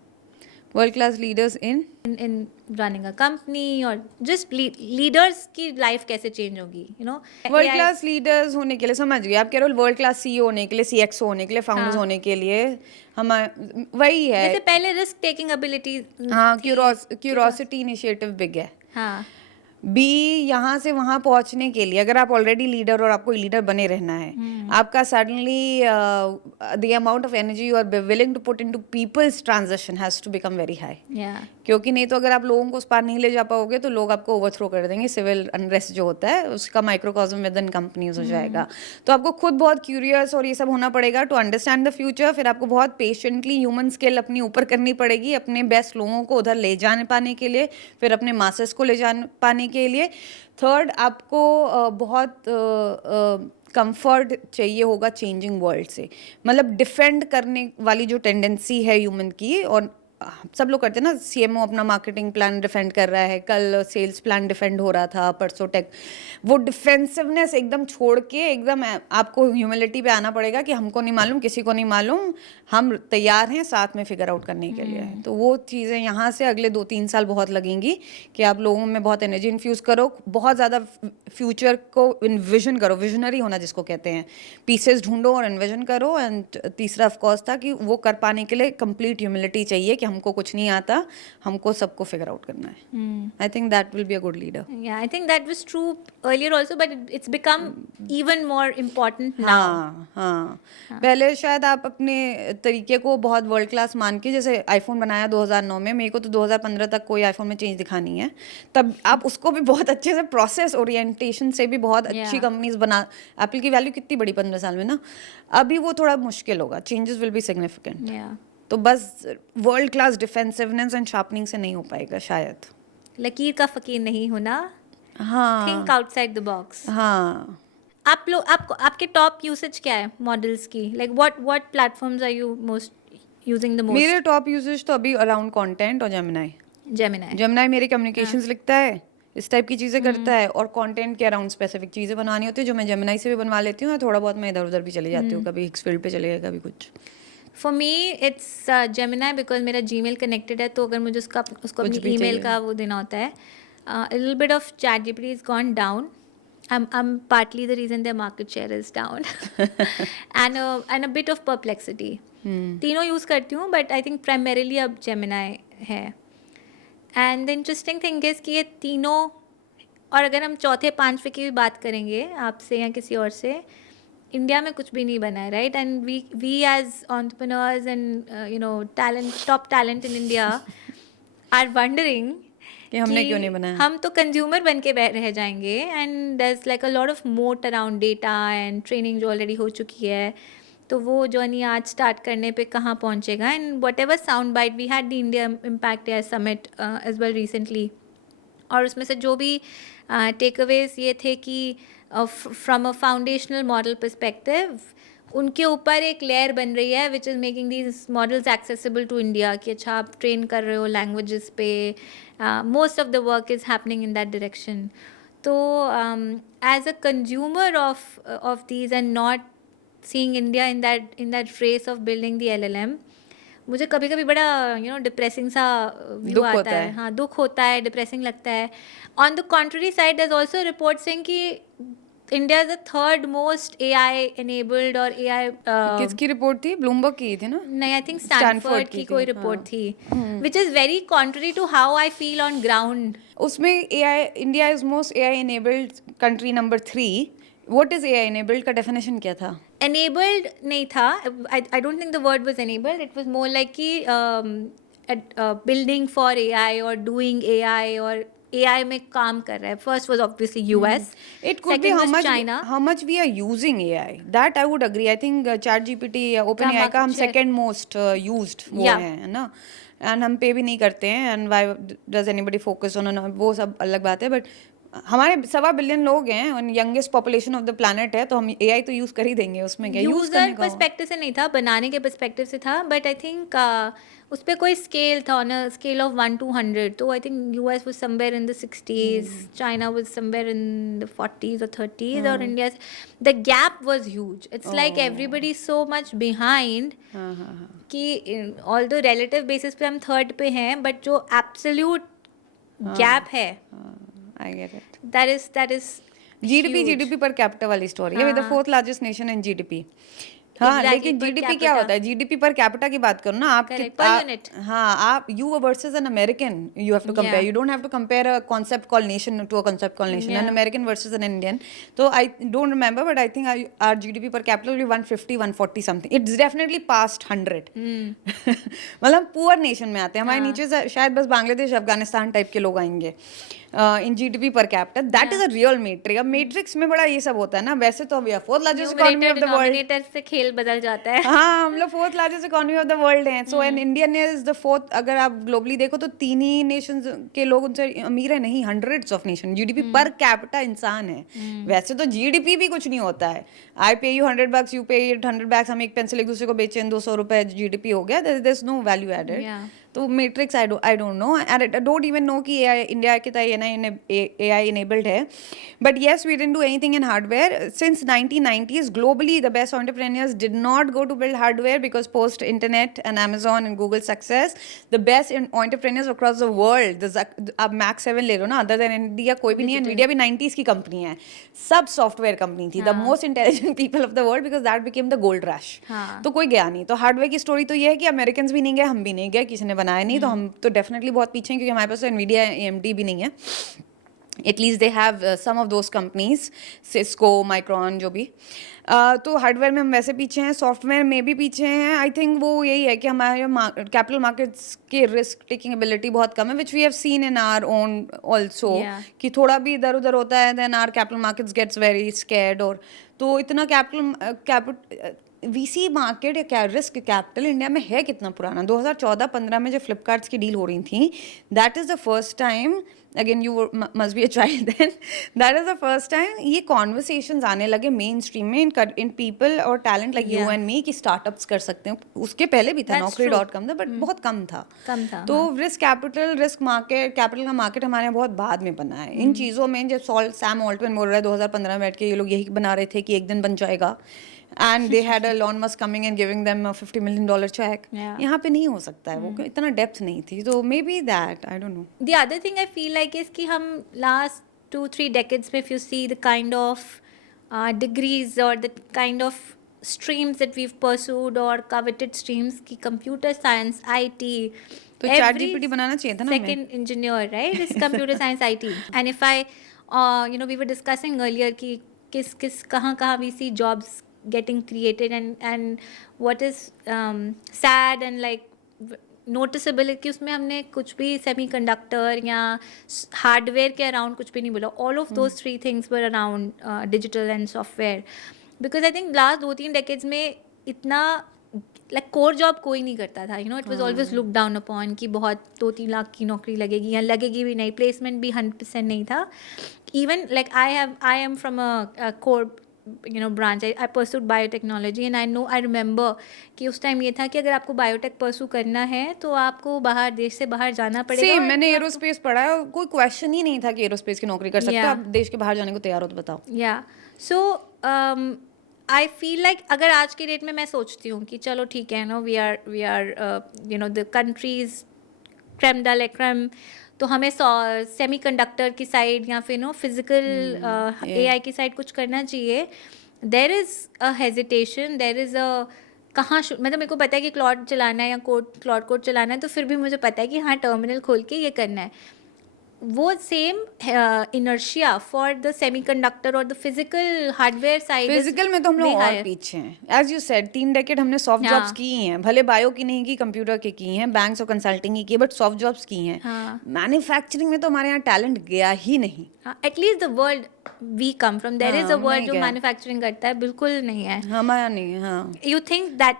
world class leaders in running a company, or just leaders की life कैसे change होगी, you know. World AI class leaders होने के लिए, समझ गए आप कह रहे हो, वर्ल्ड क्लास सीईओ होने के लिए, सीएक्सओ होने के लिए, फाउंडर्स हाँ. होने के लिए, हम वही है. जैसे पहले रिस्क टेकिंग एबिलिटी. हाँ, क्यूरोसिटी इनिशिएटिव बिग है. हाँ. बी, यहाँ से वहाँ पहुँचने के लिए अगर आप ऑलरेडी लीडर और आपको लीडर बने रहना है, आपका suddenly the amount of energy you are willing to put into people's transition has to become very high. Yeah. क्योंकि नहीं तो अगर आप लोगों को उस पार नहीं ले जा पाओगे तो लोग आपको ओवरथ्रो कर देंगे. सिविल अनरेस्ट जो होता है उसका माइक्रोकॉज्म विद इन कंपनीज हो जाएगा. तो आपको खुद बहुत क्यूरियस और ये सब होना पड़ेगा टू अंडरस्टैंड द फ्यूचर. फिर आपको बहुत पेशेंटली ह्यूमन स्किल अपनी ऊपर करनी पड़ेगी अपने बेस्ट लोगों को उधर ले जाने पाने के लिए, फिर अपने मासेस को ले जाने पाने के लिए. थर्ड, आपको बहुत कंफर्ट चाहिए होगा चेंजिंग वर्ल्ड से. मतलब डिफेंड करने वाली जो टेंडेंसी है ह्यूमन की, और सब लोग करते हैं ना, सीएमओ अपना मार्केटिंग प्लान डिफेंड कर रहा है, कल सेल्स प्लान डिफेंड हो रहा था, परसों टेक. वो डिफेंसिवनेस एकदम छोड़ के एकदम आपको ह्यूमिलिटी पे आना पड़ेगा कि हमको नहीं मालूम, किसी को नहीं मालूम, हम तैयार हैं साथ में फिगर आउट करने के लिए. तो वो चीज़ें यहाँ से अगले 2-3 साल बहुत लगेंगी कि आप लोगों में बहुत एनर्जी इन्फ्यूज़ करो, बहुत ज़्यादा फ्यूचर को इन्विजन करो, विजनरी होना जिसको कहते हैं, पीसेस ढूंढो और इन्विजन करो. एंड तीसरा ऑफकोर्स था कि वो कर पाने के लिए कंप्लीट ह्यूमिलिटी चाहिए कि हमको कुछ नहीं आता, हमको सबको फिगर आउट करना है. I think that will be a good leader. Yeah, I think that was true earlier also, but it's become even more important now. हाँ. पहले शायद आप अपने तरीके को बहुत वर्ल्ड क्लास मान के, जैसे आईफोन बनाया 2009 में, मेरे को तो 2015 तक कोई आईफोन में चेंज दिखा नहीं है, तब आप उसको भी बहुत अच्छे से प्रोसेस ओरिएंटेशन से भी बहुत अच्छी कंपनीज बना. एप्पल की वैल्यू कितनी बड़ी 15 साल में ना. अभी वो थोड़ा मुश्किल होगा, changes will be significant. Yeah. तो बस world class defensiveness and sharpening से नहीं हो पाएगा शायद. लकीर का फकीर नहीं होना. हाँ. Think outside the box. हाँ. आपके टॉप यूसेज क्या है मॉडल्स की? Like what platforms are you most using the most? मेरे टॉप यूजेज तो अभी अराउंड कंटेंट और जेमिनाई. जेमिनाई मेरे कम्युनिकेशंस लिखता है, इस टाइप की चीज़ें करता है, और कंटेंट के अराउंड स्पेसिफिक चीज़ें बनवानी होती है जो मैं जेमिनाई से भी बनवा लेती हूँ, और थोड़ा बहुत मैं इधर उधर भी चली जाती हूँ, कभी हिक्स फील्ड पे चले गए, कभी कुछ. For me it's Gemini, because मेरा जीमेल कनेक्टेड है, तो अगर मुझे उसको अपनी भी ईमेल चाहिए. का वो देना होता है. Little bit of chat GPT is gone down. I'm partly the reason their market share is down. and a bit of perplexity. तीनों यूज़ करती हूँ, बट आई थिंक प्राइमरीली अब जेमिनाई है. And the interesting thing is कि ये तीनों, और अगर हम चौथे पांचवे की भी बात करेंगे आपसे या किसी और से, इंडिया में कुछ भी नहीं बना है, right? And we as entrepreneurs and you know top talent in India are wondering कि हमने क्यों नहीं बनाया. हम तो कंज्यूमर बन के रह जाएंगे. And there is like a lot of moat around data and training जो ऑलरेडी हो चुकी है. तो वो जर्नी आज स्टार्ट करने पे कहाँ पहुँचेगा? And whatever sound bite, we had the India impact AI summit as well recently, और उसमें से जो भी टेक अवेज ये थे कि from a foundational model perspective उनके ऊपर एक लेयर बन रही है which is making these models accessible to India, कि अच्छा आप ट्रेन कर रहे हो लैंग्वेजेस पे. Most of the work is happening in that direction. तो as a consumer of these and not seeing India in that race of building the LLM, मुझे कभी कभी बड़ा डिप्रेसिंग सा व्यू दुख आता होता है. है. हाँ, दुख होता है, डिप्रेसिंग लगता है. On the contrary side there is also report saying कि India is the third most AI enabled और एआई किसकी रिपोर्ट थी? ब्लूमबर्ग की थी ना? नहीं, आई थिंक स्टैनफोर्ड स्टैनफोर्ड की की थी, कोई हाँ. रिपोर्ट थी, which is very contrary to how I feel on ground. उसमें AI, India is most AI enabled country number 3. What is AI enabled का डेफिनेशन क्या था? Enabled नहीं था. I don't think the word was enabled. It was more like कि building for AI or doing AI or AI में काम कर रहा है. First was obviously US. It could be Second how was much China. how much we are using AI. That I would agree. I think ChatGPT या OpenAI market का हम share. second most used वो Yeah. है ना. And हम पे भी नहीं करते हैं. And why does anybody focus on वो सब अलग बात है. But हमारे 1.25 बिलियन लोग हैं और youngest population of the planet है, तो हम एआई तो यूज कर ही देंगे. उसमें क्या यूज यूजर करने का पर्सपेक्टिव से नहीं था, बनाने के पर्सपेक्टिव से था. बट आई थिंक उस पर कोई स्केल था, on a scale of 1 to 100. तो I think US was somewhere in the 60s, China was somewhere in the 40s or 30s, और India the gap was huge. It's like everybody so much behind हाँ हाँ हाँ. कि all the relative basis पे हम third पे हैं, but जो एब्सोल्यूट गैप है, I get it. that is GDP per capita वाली स्टोरी है. With the fourth largest nation in GDP. हाँ, Exactly, लेकिन per जीडीपी क्या capita. होता है? जीडीपी पर कैपिटा की बात करो ना आप. Correct, per unit. हाँ, आप you versus an American you have to compare. Yeah. You don't have to compare a concept call nation to a concept call nation. An Yeah. American versus an Indian. तो I don't remember, but I think our GDP per capita will be 150 140 समथिंग. It's definitely past 100. मतलब poor nation में आते हैं. हमारे नीचे से शायद बस बांग्लादेश अफगानिस्तान टाइप के लोग आएंगे in GDP per capita. That is a real metric. अब मैट्रिक्स में बड़ा ये सब होता है ना. वैसे तो we are fourth largest economy of the world. Denominator से खेल बदल जाता है. हाँ, हम लोग fourth largest economy of the world हैं. So an Indian is the fourth. अगर आप ग्लोबली देखो तो 3 ही नेशंस के लोग उनसे अमीर है नहीं, hundreds of nation. GDP per capita इंसान है. वैसे तो जीडीपी भी कुछ नहीं होता है. आई पे यू $100, यू पे $100. हम एक पेंसिल एक दूसरे को बेचें, 200 रुपए जीडीपी हो गया. There is no value added. Yeah. तो metrics I don't know. And I don't even know कि इंडिया के AI enabled है. But yes, we didn't do anything in hardware. Since 1990s, globally, the best entrepreneurs did not go to build hardware because post-internet and Amazon and Google success, the best entrepreneurs across the world, अब Mac 7 ले लो ना, other than India कोई भी नहीं है. Nvidia भी 90s की company है. सब सॉफ्टवेयर कंपनी थी. The most intelligent people of the world, because that became the gold rush. तो कोई गया नहीं. तो हार्डवेयर की स्टोरी तो ये है कि अमेरिकन भी नहीं गए, हम भी नहीं गए, किसी ने बनाया नहीं. तो हम तो डेफिनेटली बहुत पीछे हैं, क्योंकि हमारे पास तो Nvidia AMD भी नहीं है. At least they have some of those companies, Cisco, Micron, जो भी. तो हार्डवेयर में हम वैसे पीछे हैं, सॉफ्टवेयर में भी पीछे हैं. आई थिंक वो यही है कि हमारे कैपिटल मार्केट्स की रिस्क टेकिंग एबिलिटी बहुत कम है, which we have seen in our own also. कि थोड़ा भी इधर उधर होता है, then our capital markets gets very scared. और तो इतना कैपिटल वीसी मार्केट या क्या रिस्क कैपिटल इंडिया में है कितना पुराना. 2014-15 में जो फ्लिपकार्ट्स की डील हो रही थी, that is the first time. Again you must be a child then. That is the first time ये कॉन्वर्सेशंस आने लगे मेन स्ट्रीम में इन पीपल और talent like you and me कि स्टार्टअप्स कर सकते हैं. उसके पहले भी था, Naukri.com था, बट बहुत कम था. तो risk capital, risk market, capital का मार्केट हमारे यहाँ बहुत बाद में बना है. इन चीज़ों में जब सैम ऑल्टमैन बोल रहा है 2015 में बैठ के, ये लोग यही बना रहे थे कि एक दिन बन जाएगा. And they had Elon Musk coming and giving them a $50 million check. यहाँ पे नहीं हो सकता है. वो इतना डेप्थ नहीं थी. तो maybe that, I don't know. The other thing I feel like is कि हम last 2-3 decades में, if you see the kind of degrees or the kind of streams that we've pursued or coveted streams की computer science, IT, तो ChatGPT बनाना चाहिए था ना हमें. second engineer, right, is computer science, IT. And if I we were discussing earlier कि किस कहाँ we see jobs getting created, and what is sad and like noticeable है कि उसमें हमने कुछ भी सेमीकंडक्टर या हार्डवेयर के अराउंड कुछ भी नहीं बोला. All of those 3 things were around digital and software, because I think last 2-3 decades में इतना लाइक कोर जॉब कोई नहीं करता था. It was always look down upon कि बहुत 2-3 लाख की नौकरी लगेगी या लगेगी भी नहीं. प्लेसमेंट भी 100% नहीं था. Even like I am from a core branch. I pursued biotechnology, and I remember कि उस टाइम ये था कि अगर आपको बायोटेक परसू करना है तो आपको बाहर, देश से बाहर जाना पड़ेगा. सेम, मैंने एरोस्पेस पढ़ा है. कोई क्वेश्चन ही नहीं था कि एरोस्पेस की नौकरी कर सकते हो आप. देश के बाहर जाने को तैयार हो तो बताओ. या सो आई फील लाइक अगर आज की डेट में मैं सोचती हूँ कि चलो ठीक है, no we are you know the countries creme de la cream, तो हमें सेमी कंडक्टर की साइड या फिर नो फिजिकल AI की साइड कुछ करना चाहिए. There is a hesitation, there is a कहाँ मतलब मेरे को पता है कि क्लॉड चलाना है या क्लॉड कोड चलाना है, तो फिर भी मुझे पता है कि हाँ टर्मिनल खोल के ये करना है. वो same inertia for the semiconductor और the physical hardware side. Physical में तो हम लोग और पीछे हैं. एज यू सेड 3 डेकेड हमने सॉफ्ट जॉब्स की ही हैं, भले बायो की नहीं की, कंप्यूटर की हैं, बैंक्स और कंसल्टिंग की, बट सॉफ्ट जॉब्स की हैं. मैन्युफैक्चरिंग में तो हमारे यहाँ टैलेंट गया ही नहीं. At least the world we come from, there is a world जो मैन्युफैक्चरिंग करता है, बिल्कुल नहीं है हमारा नहीं है. हाँ, you think that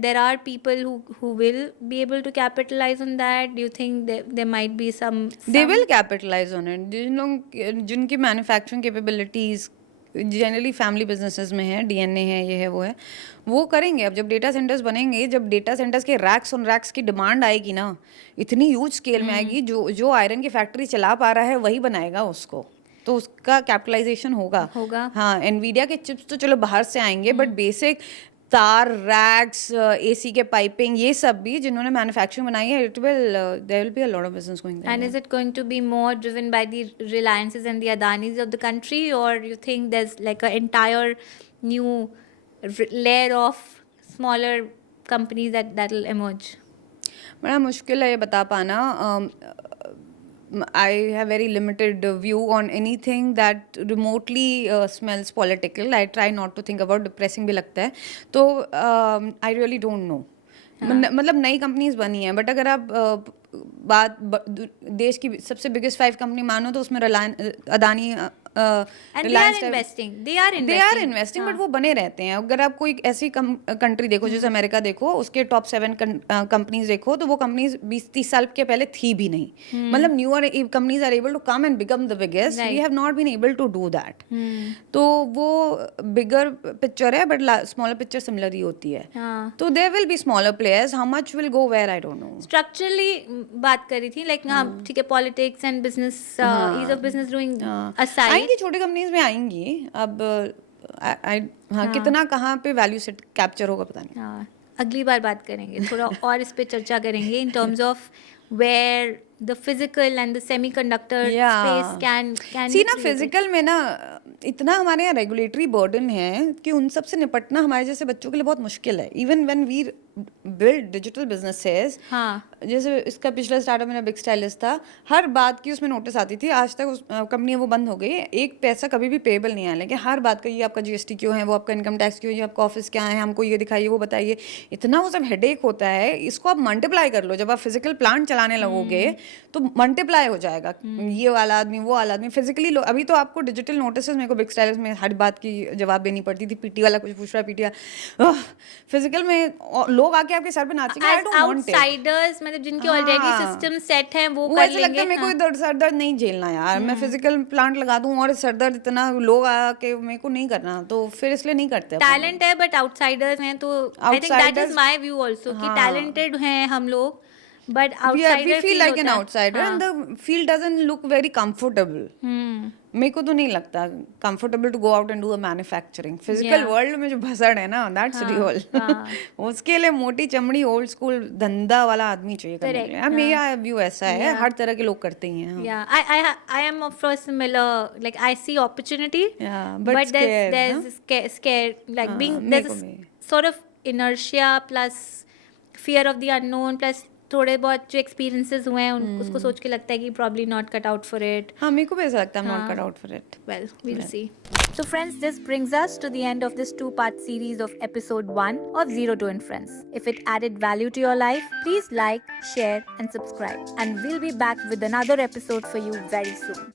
there are people who will be able to capitalize on that? Do you think there might be some they will capitalize on it. जिन लोग जिनकी manufacturing capabilities generally family businesses में है, DNA है, ये है वो है, वो करेंगे. अब जब डेटा सेंटर्स बनेंगे, जब डेटा सेंटर्स के रैक्स ऑन रैक्स की डिमांड आएगी ना, इतनी ह्यूज स्केल में आएगी, जो आयरन की फैक्ट्री चला पा रहा है वही बनाएगा उसको, तो उसका कैपिटलाइजेशन होगा. हाँ, एनवीडिया के चिप्स तो चलो बाहर से आएंगे, बट बेसिक तार, रैक्स, एसी के पाइपिंग, ये सब भी जिन्होंने मैन्युफैक्चरिंग बनाई है, there will be a lot of business going there. And is it going to be more driven by the Reliances and the Adanis of the country, or you think there's like an entire new layer of smaller companies that will emerge? बड़ा मुश्किल है ये बता पाना. I have very limited view on anything that remotely smells political. I try not to think about. Depressing भी लगता है, तो I really don't know. मतलब नई कंपनीज बनी हैं, बट अगर आप देश की सबसे बिगेस्ट 5 कंपनी मानो तो उसमें Adani, And they are investing, but वो बने रहते हैं. अगर आप कोई ऐसी कंट्री देखो जैसे अमेरिका देखो, उसके टॉप 7 कंपनीज देखो, तो वो कंपनीज 20-30 साल के पहले थी भी नहीं. मतलब newer companies are able to come and become the biggest. We have not been able to do that. तो वो बिगर पिक्चर है, बट स्मॉलर पिक्चर सिमिलर ही होती है. तो there will be smaller players. How much will go where, I don't know. Structurally बात करी थी, लाइक हाँ ठीक है, politics and business, ease of business doing aside, आएंगी छोटी कंपनीज में आएंगी. अब हाँ, कितना कहाँ पे वैल्यू सेट कैप्चर होगा पता नहीं. हाँ, अगली बार बात करेंगे, थोड़ा और इस पे चर्चा करेंगे in terms of where the physical and the semiconductor space can see ना. फिजिकल में ना इतना हमारे यहाँ रेगुलेटरी बर्डन है कि उन सब से निपटना हमारे जैसे बच्चों के लिए बहुत मुश्किल है. Even when we build digital businesses, जैसे इसका पिछला स्टार्टअप मेरा बिग स्टाइलिस्ट था, हर बात की उसमें नोटिस आती थी. आज तक उस कंपनी वो बंद हो गई, एक पैसा कभी भी पेएबल नहीं आया, लेकिन हर बात का ये आपका जीएसटी क्यों है, वो आपका इनकम टैक्स क्यों है, आपका ऑफिस क्या है, हमको ये दिखाइए, वो बताइए. इतना वो सब हेडेक होता है. इसको आप मल्टीप्लाई कर लो. जब आप फिजिकल प्लांट चलाने लगोगे तो मल्टीप्लाई हो जाएगा. ये वाला आदमी, वो वाला आदमी, फिजिकली अभी तो आपको डिजिटल नोटिस, मेरे को बिग स्टाइलिस्ट में हर बात की जवाब देनी पड़ती थी. पीटी वाला कुछ पूछ रहा है, पीटी फिजिकल में लोग आके आपके सर पे नाचेंगे. I don't want it. Outsiders मतलब जिनके ऑलरेडी सिस्टम सेट हैं, वो कर ऐसा लगता है मेरे को सर दर्द नहीं झेलना यार. मैं फिजिकल प्लांट लगा दूं और सर दर्द इतना लोग आके मेरे को नहीं करना, तो फिर इसलिए नहीं करते. टैलेंट है बट आउटसाइडर्स हैं, तो I think that is my view also कि टैलेंटेड हैं हम लोग, but outsider we feel like an outsider and the field doesn't look very comfortable. मेरे को तो नहीं लगता comfortable to go out and do a manufacturing. Physical world में जो भसड़ है ना, that's real. उसके लिए मोटी चमड़ी ओल्ड स्कूल धंधा वाला आदमी चाहिए करने के लिए. मेरा व्यू ऐसा है, हर तरह के लोग करते ही हैं. Yeah, I am of a similar, like I see opportunity, but there's scare, like being there's a sort of inertia plus fear of the unknown plus थोड़े बहुत जो एक्सपीरियंसेस हुए हैं उसको सोच के लगता है कि probably not cut out for it. हाँ, मेरे को भी ऐसा लगता है not cut out for it. Well, we will see. So friends, this brings us to the end of this 2-part series of episode 1 of Zero to Inference. If it added value to your life, please like, share and subscribe. And we'll be back with another episode for you very soon.